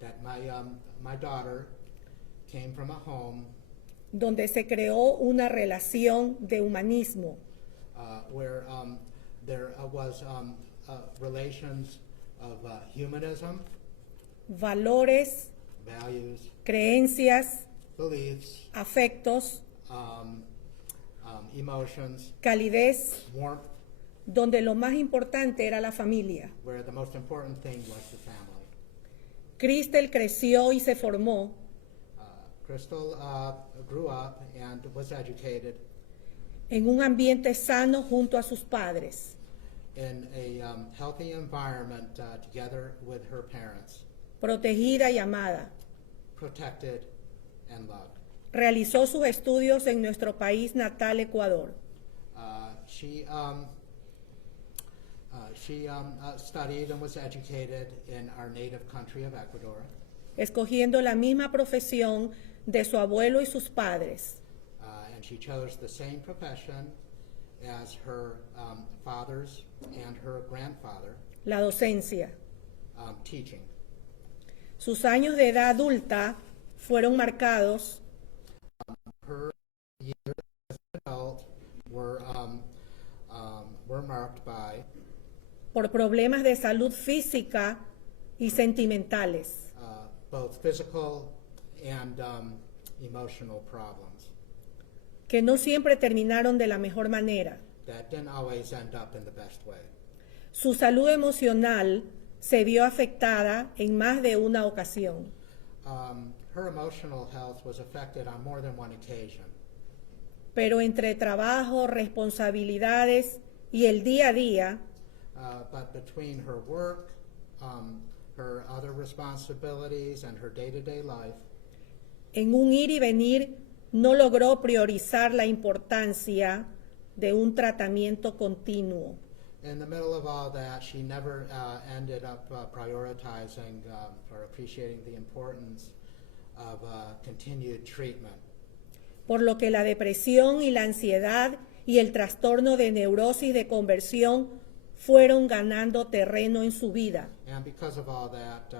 that my daughter came from a home donde se creó una relación de humanismo, where there was relations of humanism, valores, values, creencias, beliefs, afectos, emotions, calidez, warmth, donde lo más importante era la familia. where the most important thing was the family. Cristel creció y se formó Crystal grew up and was educated en un ambiente sano junto a sus padres. in a healthy environment together with her parents, Protegida y amada. protected and loved. Realizó sus estudios en nuestro país natal, Ecuador. She studied and was educated in our native country of Ecuador, Escogiendo la misma profesión de su abuelo y sus padres. and she chose the same profession as her fathers and her grandfather, La docencia. teaching. Sus años de edad adulta fueron marcados Her years as an adult were marked by por problemas de salud física y sentimentales. both physical and emotional problems Que no siempre terminaron de la mejor manera. that didn't always end up in the best way. Su salud emocional se vio afectada en más de una ocasión. Her emotional health was affected on more than one occasion. Pero entre trabajo, responsabilidades y el día a día, But between her work, her other responsibilities, and her day-to-day life, en un ir y venir, no logró priorizar la importancia de un tratamiento continuo. in the middle of all that, she never ended up prioritizing or appreciating the importance of continued treatment. Por lo que la depresión y la ansiedad y el trastorno de neurosis de conversión fueron ganando terreno en su vida. And because of all that,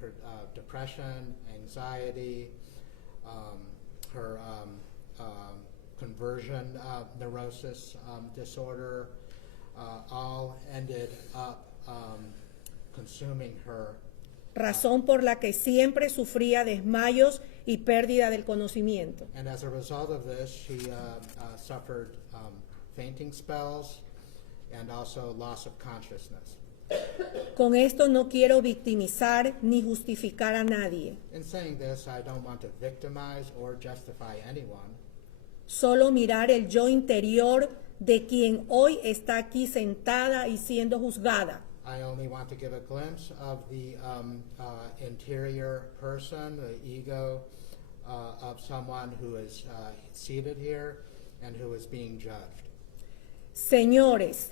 her depression, anxiety, her conversion neurosis disorder, all ended up consuming her. Razón por la que siempre sufría desmayos y pérdida del conocimiento. And as a result of this, she suffered fainting spells and also loss of consciousness. Con esto no quiero victimizar ni justificar a nadie, In saying this, I don't want to victimize or justify anyone. solo mirar el yo interior de quien hoy está aquí sentada y siendo juzgada. I only want to give a glimpse of the interior person, the ego of someone who is seated here and who is being judged. Señores,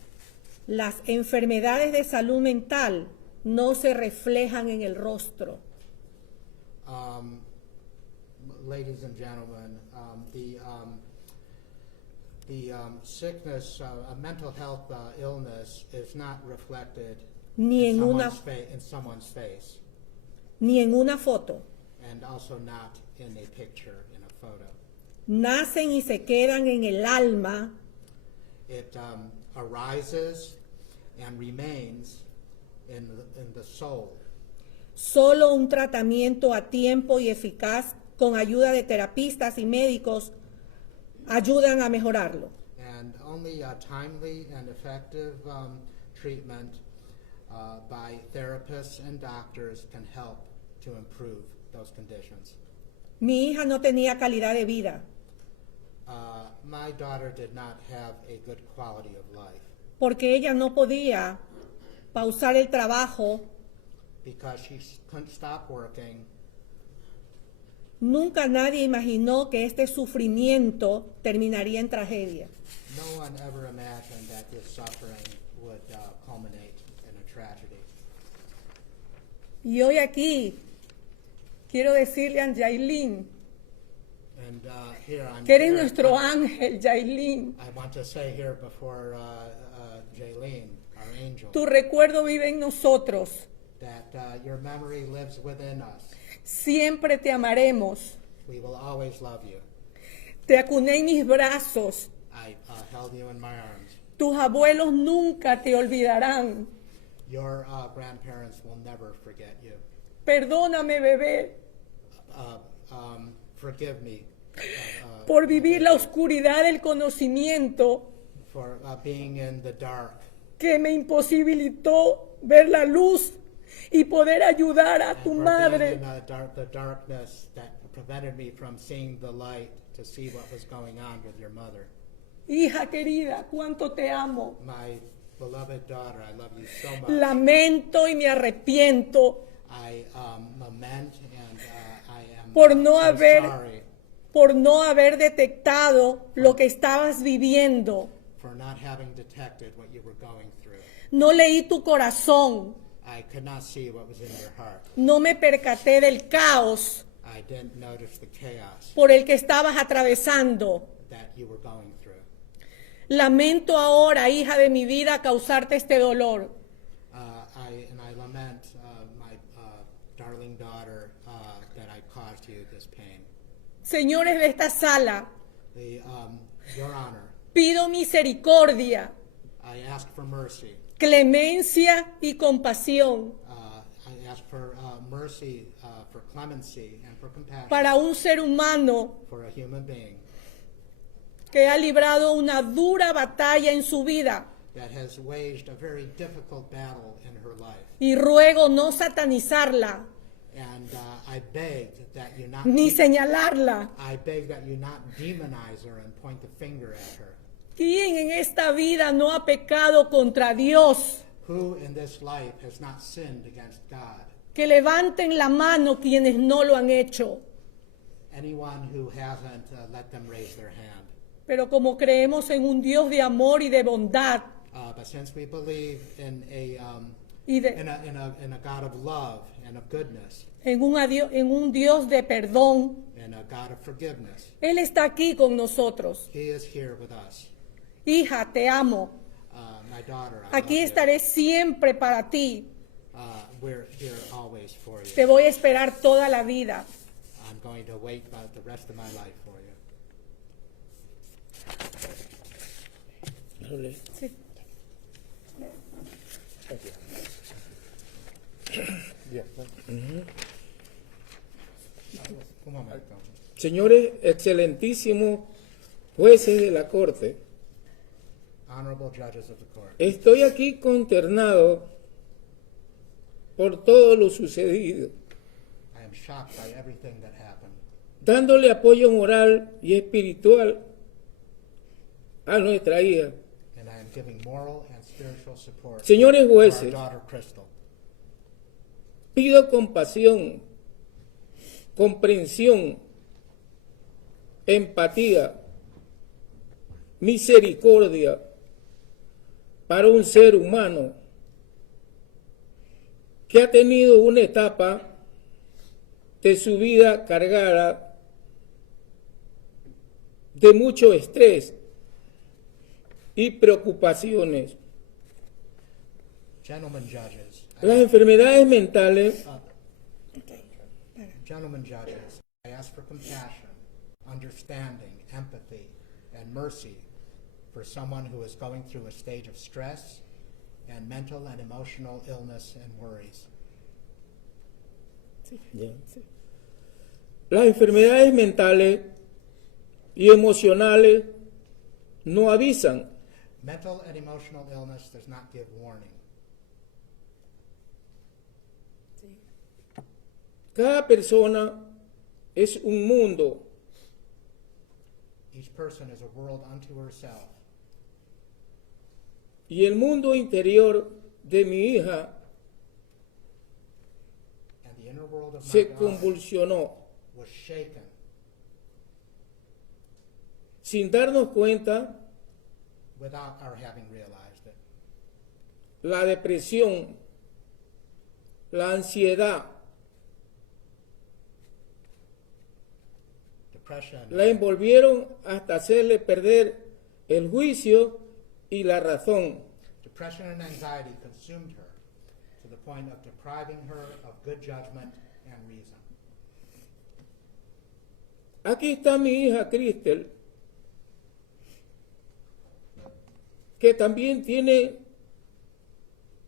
las enfermedades de salud mental no se reflejan en el rostro. Ladies and gentlemen, the sickness, a mental health illness is not reflected Ni in en una- someone's face, Ni en una foto. and also not in a picture, in a photo. Nacen y se quedan en el alma It arises and remains in the soul. solo un tratamiento a tiempo y eficaz con ayuda de terapistas y médicos ayudan a mejorarlo. And only timely and effective treatment by therapists and doctors can help to improve those conditions. Mi hija no tenía calidad de vida My daughter did not have a good quality of life porque ella no podía pausar el trabajo. because she couldn't stop working. Nunca nadie imaginó que este sufrimiento terminaría en tragedia. No one ever imagined that this suffering would culminate in a tragedy. Y hoy aquí quiero decirle a Yailin And here I'm que eres here- nuestro ángel, Yailin. I want to say here before Jaylene, our angel, Tu recuerdo vive en nosotros. that your memory lives within us. Siempre te amaremos. We will always love you. Te acuné en mis brazos I held you in my arms Tus abuelos nunca te olvidarán. Your grandparents will never forget you. Perdóname, bebé, Forgive me por vivir la oscuridad del conocimiento for being in the dark que me imposibilitó ver la luz y poder ayudar a and tu for madre. being in the darkness that prevented me from seeing the light to see what was going on with your mother. Hija querida, cuánto te amo. My beloved daughter, I love you so much. Lamento y me arrepiento I lament and I am por no so haber sorry por no haber detectado lo que estabas viviendo. for not having detected what you were going through. No leí tu corazón. I could not see what was in your heart. No me percaté del caos I didn't notice the chaos por el que estabas atravesando. that you were going through. Lamento ahora, hija de mi vida, causarte este dolor. I lament, my darling daughter, that I caused you this pain. Señores de esta sala, Your Honor, pido misericordia, I ask for mercy. clemencia y compasión I ask for mercy, for clemency, and for compassion para un ser humano for a human being que ha librado una dura batalla en su vida. that has waged a very difficult battle in her life. Y ruego no satanizarla, And I beg that you not ni señalarla. I beg that you not demonize her and point the finger at her. ¿Quién en esta vida no ha pecado contra Dios? Who in this life has not sinned against God? Que levanten la mano quienes no lo han hecho. Anyone who hasn't, let them raise their hand. Pero como creemos en un Dios de amor y de bondad, But since we believe in y de, in a God of love and of goodness en un Dios de perdón, and a God of forgiveness, Él está aquí con nosotros. He is here with us. Hija, te amo. My daughter, I Aquí love estaré siempre para ti. you. We're here always for you. Te voy a esperar toda la vida. I'm going to wait about the rest of my life for you. Sí. Un momento. Señores excelentísimos jueces de la Corte, Honorable judges of the court, estoy aquí consternado por todo lo sucedido, I am shocked by everything that happened, dándole apoyo moral y espiritual a nuestra hija. and I am giving moral and spiritual support Señores to our jueces, daughter Crystal. pido compasión, comprensión, empatía, misericordia para un ser humano que ha tenido una etapa de su vida cargada de mucho estrés y preocupaciones. Gentlemen judges, Las enfermedades mentales Gentlemen judges, I ask for compassion, understanding, empathy, and mercy for someone who is going through a stage of stress and mental and emotional illness and worries. Las enfermedades mentales y emocionales no avisan. Mental and emotional illness does not give warning. Cada persona es un mundo Each person is a world unto herself. y el mundo interior de mi hija And the inner world of my se daughter convulsionó was shaken sin darnos cuenta. without our having realized it. La depresión, la ansiedad, Depression, la envolvieron hasta hacerle perder el juicio y la razón. depression and anxiety consumed her to the point of depriving her of good judgment and reason. Aquí está mi hija Cristel, que también tiene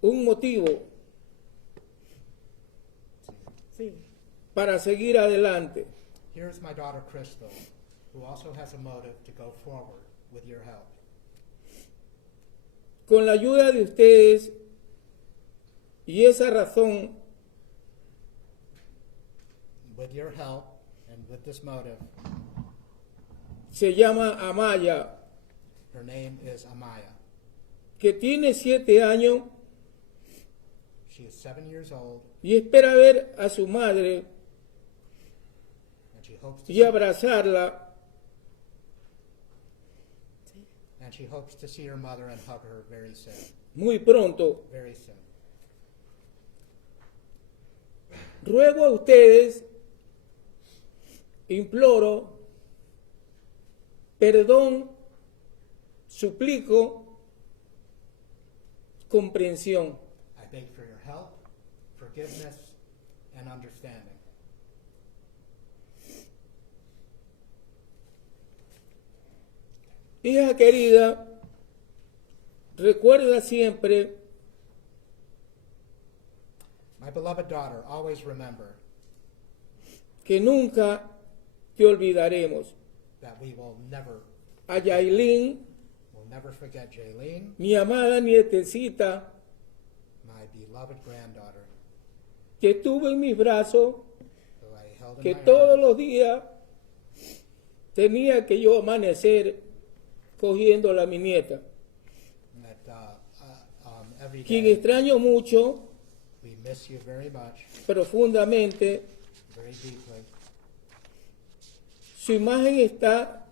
un motivo Sí. para seguir adelante. Here's my daughter Crystal, who also has a motive to go forward with your help. Con la ayuda de ustedes y esa razón, With your help and with this motive, se llama Amaya, her name is Amaya. que tiene 7 años She is 7 years old, y espera ver a su madre and she hopes to y abrazarla see her mother and hug her very soon. muy pronto. Very soon. Ruego a ustedes, imploro, perdón, suplico, comprensión. I beg for your help, forgiveness, and understanding. Hija querida, recuerda siempre My beloved daughter, always remember que nunca te olvidaremos. that we will never forget Jaylene, mi amada nietecita, my beloved granddaughter, que tuve en mis brazos, who I held in que my todos arms, los días tenía que yo amanecer cogiéndola a mi nieta, that every quien day extraño mucho, we miss you very much, profundamente. very deeply. Su imagen está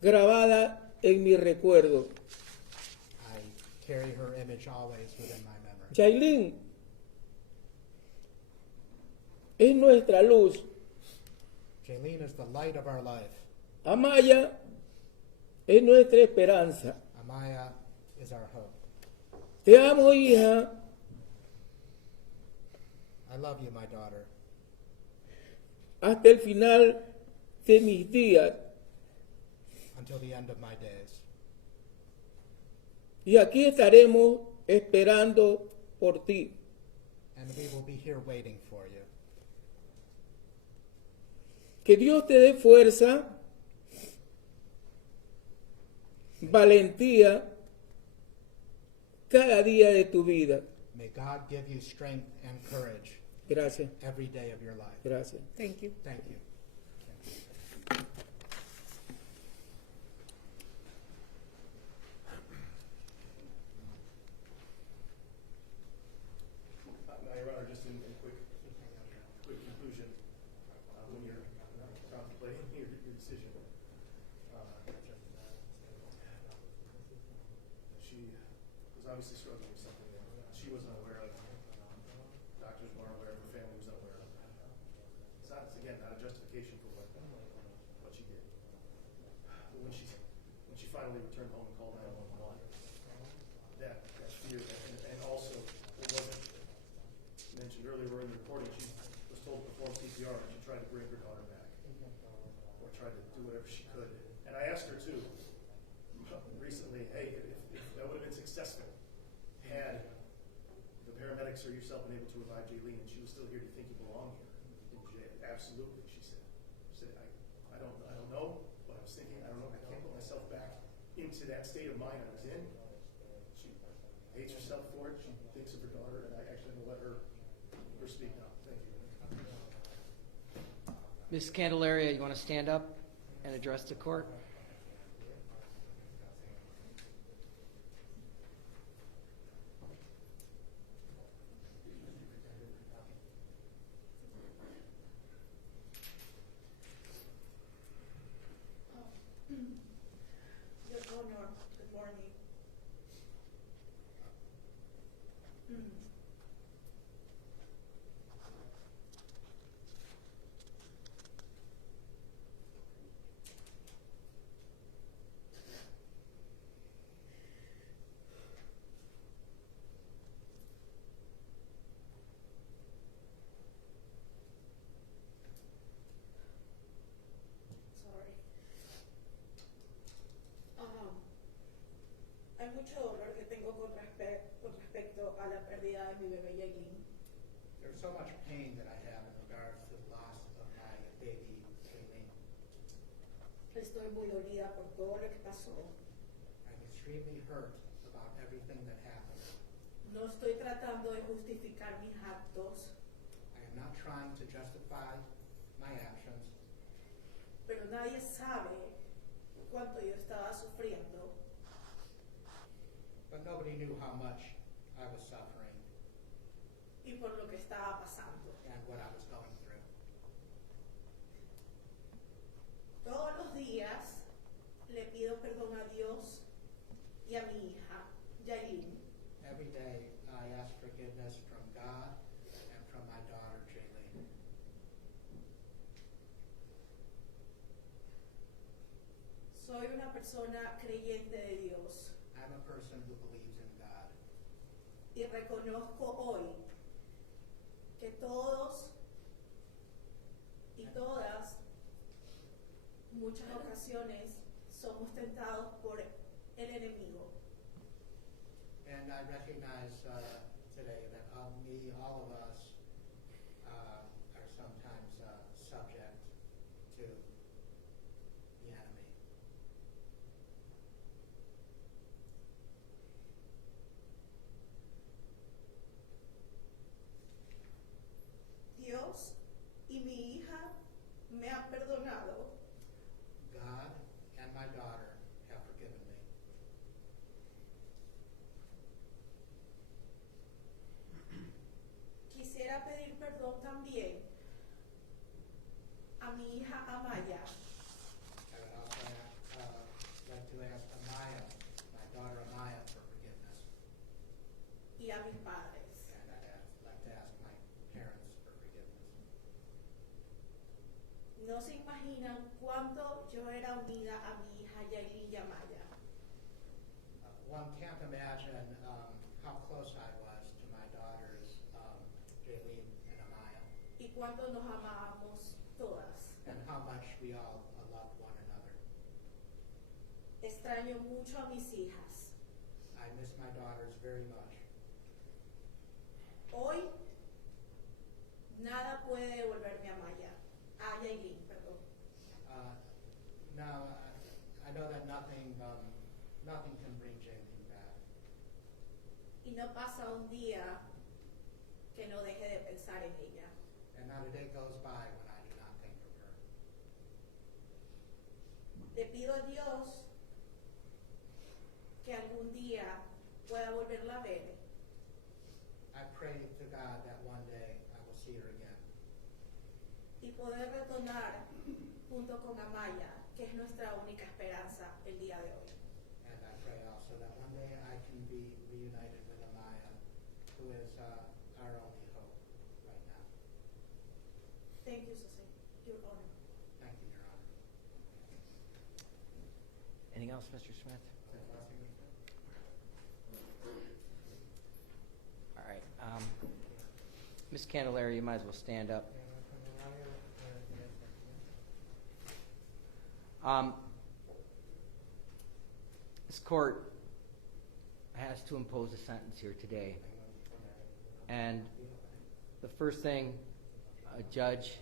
grabada en mi recuerdo. I carry her image always within my memory. Jaylene es nuestra luz. Jaylene is the light of our life. Amaya es nuestra esperanza. Amaya is our hope. Te amo, hija. I love you, my daughter. Hasta el final de mis días. Until the end of my days. Y aquí estaremos esperando por ti. And we will be here waiting for you. Que Dios te dé fuerza, valentía cada día de tu vida. May God give you strength and courage Gracias. every day of your life. Gracias. Thank you. Thank you. Now, Your Honor, just in quick conclusion, when you're contemplating your decision, she was obviously struggling with something that she wasn't aware of. Doctors weren't aware of, her family was unaware of. It's again, not a justification for what she did. But when she finally returned home and called 911, that fear, and also, it wasn't mentioned earlier in the recording, she was told to perform CPR and she tried to bring her daughter back, or tried to do whatever she could. And I asked her too, recently, hey, if that would have been successful, had the paramedics or yourself been able to revive Jaylene and she was still here, do you think you belong here in jail? Absolutely, she said. She said, I don't know, but I was thinking, I don't know, I can't put myself back into that state of mind I was in. She hates herself for it, she thinks of her daughter, and I actually will let her speak now. Thank you. Ms. Candelaria, you want to stand up and address the court? Your Honor, good morning. mucho dolor que tengo con respecto a la pérdida de mi bebé Yailin. There's so much pain that I have in regards to the loss of my baby, Aileen. Estoy muy dolida por todo lo que pasó. I'm extremely hurt about everything that happened. No estoy tratando de justificar mis actos, I am not trying to justify my actions, pero nadie sabe cuánto yo estaba sufriendo but nobody knew how much I was suffering y por lo que estaba pasando. and what I was going through. Todos los días le pido perdón a Dios y a mi hija, Yailin, Every day I ask forgiveness from God and from my daughter, Jaylene. soy una persona creyente de Dios I'm a person who believes in God. y reconozco hoy que todos y todas, muchas ocasiones, somos tentados por el enemigo. And I recognize today that all of us, are sometimes subject to the enemy. Dios y mi hija me han perdonado God and my daughter have forgiven me. Quisiera pedir perdón también a mi hija Amaya I would also like to ask Amaya, my daughter Amaya, for forgiveness. y a mis padres. And I'd like to ask my parents for forgiveness. No se imaginan cuánto yo era unida a mi hija Yailin y Amaya. One can't imagine how close I was to my daughters, Jaylene and Amaya, Y cuánto nos amábamos todas. and how much we all loved one another. Extraño mucho a mis hijas. I miss my daughters very much. Hoy nada puede devolverme a Maya, a Yailin, perdón. Now, I know that nothing can bring Jaylene back. Y no pasa un día que no deje de pensar en ella. And not a day goes by when I do not think of her. Le pido a Dios que algún día pueda volverla a ver I pray to God that one day I will see her again. y poder retornar junto con Amaya, que es nuestra única esperanza el día de hoy. And I pray also that one day I can be reunited with Amaya, who is our only hope right now. Thank you, Susan. Your Honor. Thank you, Your Honor. Anything else, Mr. Smith? All right. Ms. Candelaria, you might as well stand up. This court has to impose a sentence here today. And the first thing a judge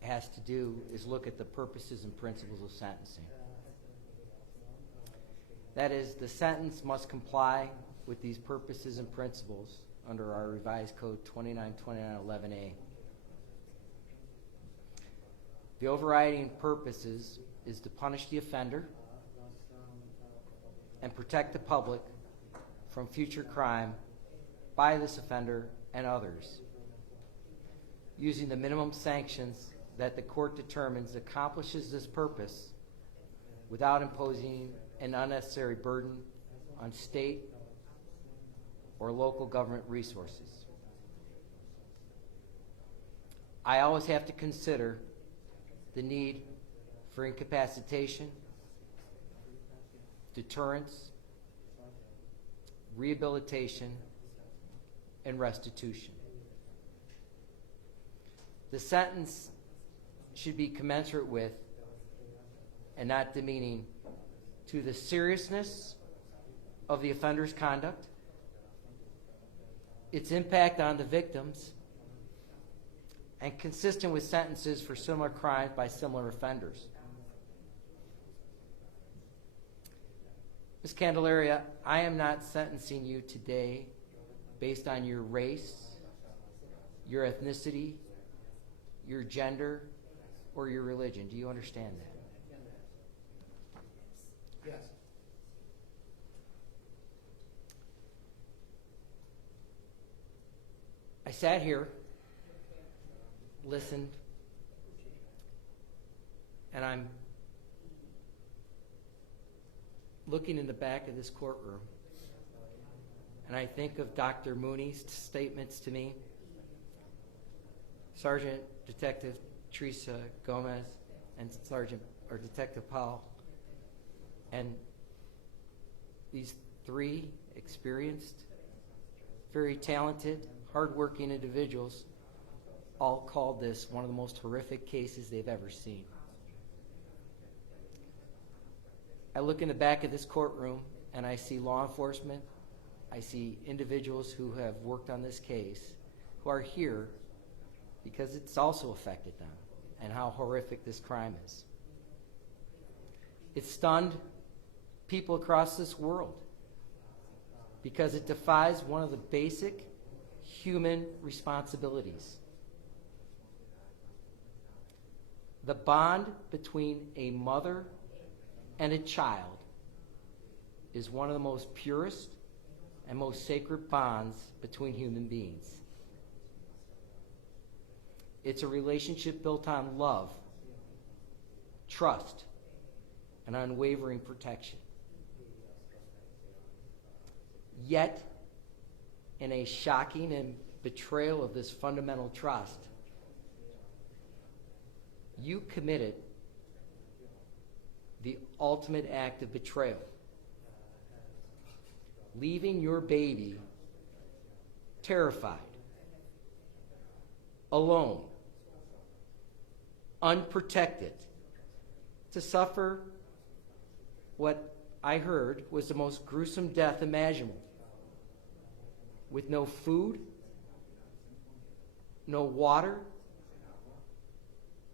has to do is look at the purposes and principles of sentencing. That is, the sentence must comply with these purposes and principles under our revised code 292911A. The overriding purposes is to punish the offender and protect the public from future crime by this offender and others, using the minimum sanctions that the court determines accomplishes this purpose without imposing an unnecessary burden on state or local government resources. I always have to consider the need for incapacitation, deterrence, rehabilitation, and restitution. The sentence should be commensurate with and not demeaning to the seriousness of the offender's conduct, its impact on the victims, and consistent with sentences for similar crimes by similar offenders. Ms. Candelaria, I am not sentencing you today based on your race, your ethnicity, your gender, or your religion. Do you understand that? Yes. I sat here, listened, and I'm looking in the back of this courtroom, and I think of Dr. Mooney's statements to me, Sergeant Detective Teresa Gomez, and Detective Powell, and these three experienced, very talented, hardworking individuals all called this one of the most horrific cases they've ever seen. I look in the back of this courtroom and I see law enforcement, I see individuals who have worked on this case, who are here because it's also affected them and how horrific this crime is. It stunned people across this world because it defies one of the basic human responsibilities. The bond between a mother and a child is one of the most purest and most sacred bonds between human beings. It's a relationship built on love, trust, and unwavering protection. Yet, in a shocking and betrayal of this fundamental trust, you committed the ultimate act of betrayal, leaving your baby terrified, alone, unprotected, to suffer what I heard was the most gruesome death imaginable, with no food, no water,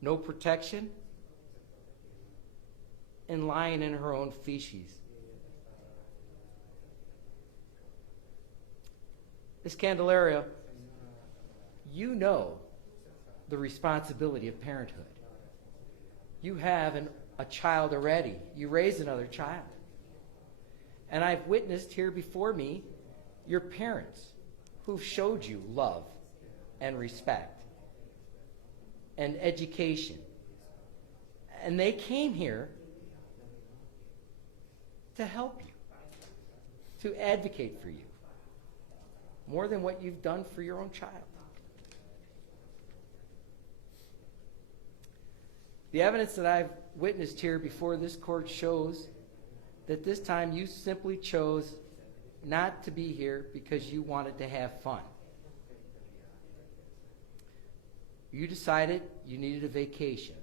no protection, and lying in her own feces. Ms. Candelaria, you know the responsibility of parenthood. You have a child already. You raised another child. And I've witnessed here before me your parents who've showed you love and respect and education. And they came here to help you, to advocate for you, more than what you've done for your own child. The evidence that I've witnessed here before this court shows that this time you simply chose not to be here because you wanted to have fun. You decided you needed a vacation.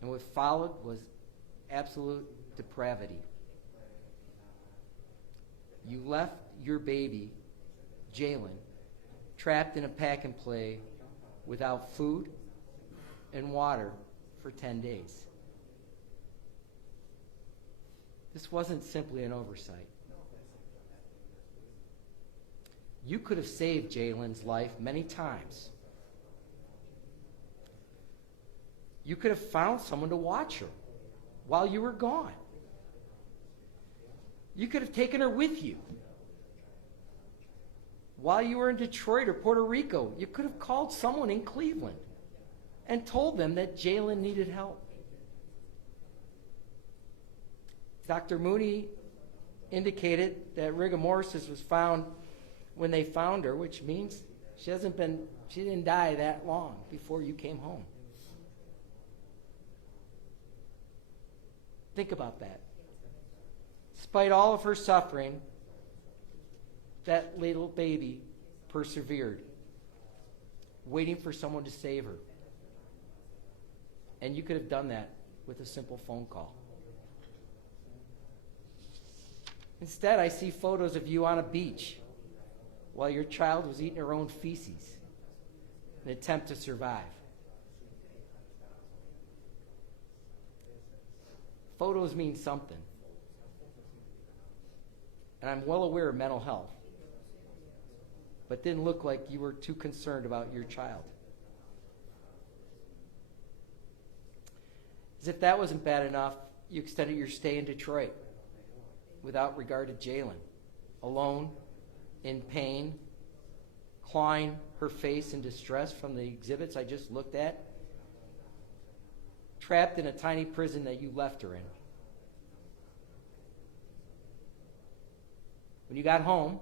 And what followed was absolute depravity. You left your baby, Jalen, trapped in a pack and play without food and water for 10 days. This wasn't simply an oversight. You could have saved Jalen's life many times. You could have found someone to watch her while you were gone. You could have taken her with you. While you were in Detroit or Puerto Rico, you could have called someone in Cleveland and told them that Jalen needed help. Dr. Mooney indicated that rigor mortis was found when they found her, which means she didn't die that long before you came home. Think about that. Despite all of her suffering, that little baby persevered, waiting for someone to save her. And you could have done that with a simple phone call. Instead, I see photos of you on a beach while your child was eating her own feces in an attempt to survive. Photos mean something. And I'm well aware of mental health, but didn't look like you were too concerned about your child. As if that wasn't bad enough, you extended your stay in Detroit without regard to Jalen, alone, in pain, clawing her face in distress from the exhibits I just looked at, trapped in a tiny prison that you left her in. When you got home,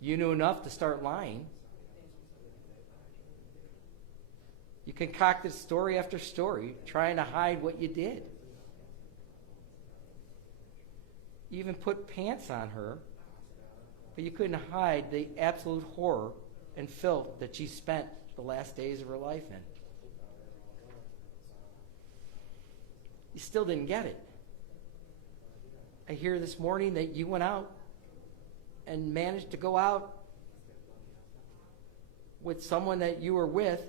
you knew enough to start lying. You concocted story after story, trying to hide what you did. You even put pants on her, but you couldn't hide the absolute horror and filth that she spent the last days of her life in. You still didn't get it. I hear this morning that you went out and managed to go out with someone that you were with,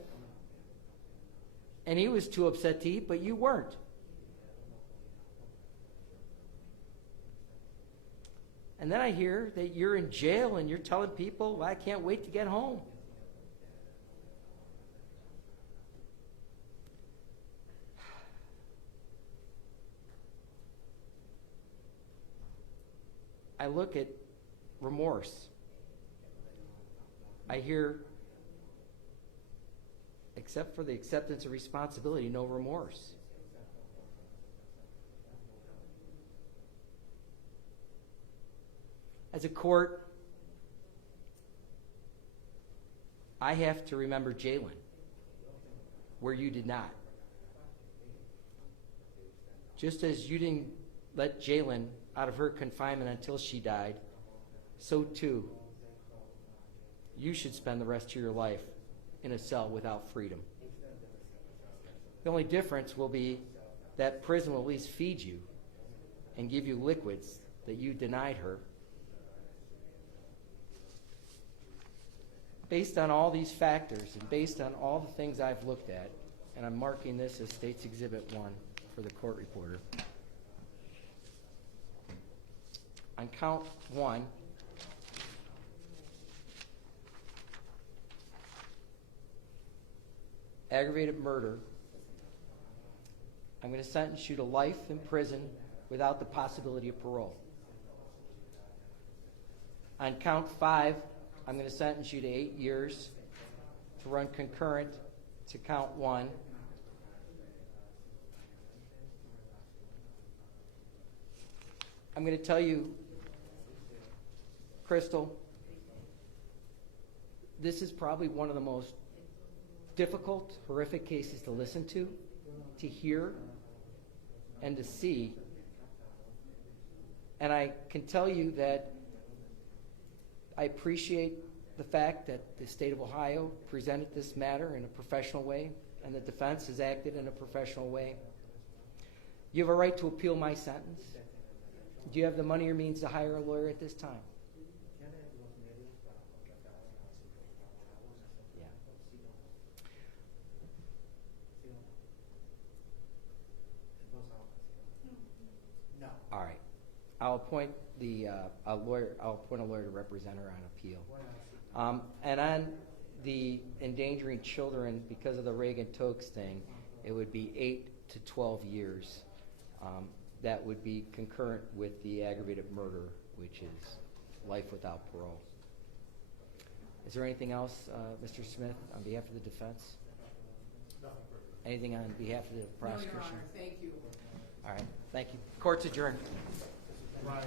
and he was too upset to eat, but you weren't. And then I hear that you're in jail and you're telling people, well, I can't wait to get home. I look at remorse. I hear, except for the acceptance of responsibility, no remorse. As a court, I have to remember Jalen, where you did not. Just as you didn't let Jalen out of her confinement until she died, so too, you should spend the rest of your life in a cell without freedom. The only difference will be that prison will at least feed you and give you liquids that you denied her. Based on all these factors and based on all the things I've looked at, and I'm marking this as State's Exhibit 1 for the court reporter, on count 1, aggravated murder, I'm going to sentence you to life in prison without the possibility of parole. On count 5, I'm going to sentence you to 8 years to run concurrent to count 1. I'm going to tell you, Crystal, this is probably one of the most difficult, horrific cases to listen to hear, and to see. And I can tell you that I appreciate the fact that the state of Ohio presented this matter in a professional way, and the defense has acted in a professional way. You have a right to appeal my sentence. Do you have the money or means to hire a lawyer at this time? Yeah. No. All right. I'll appoint a lawyer to represent her on appeal. And on the endangering children, because of the Reagan-Tokes thing, it would be 8 to 12 years. That would be concurrent with the aggravated murder, which is life without parole. Is there anything else, Mr. Smith, on behalf of the defense? Nothing further. Anything on behalf of the No, prosecution? Your Honor, thank you. All right, thank you. Court's adjourned. Right.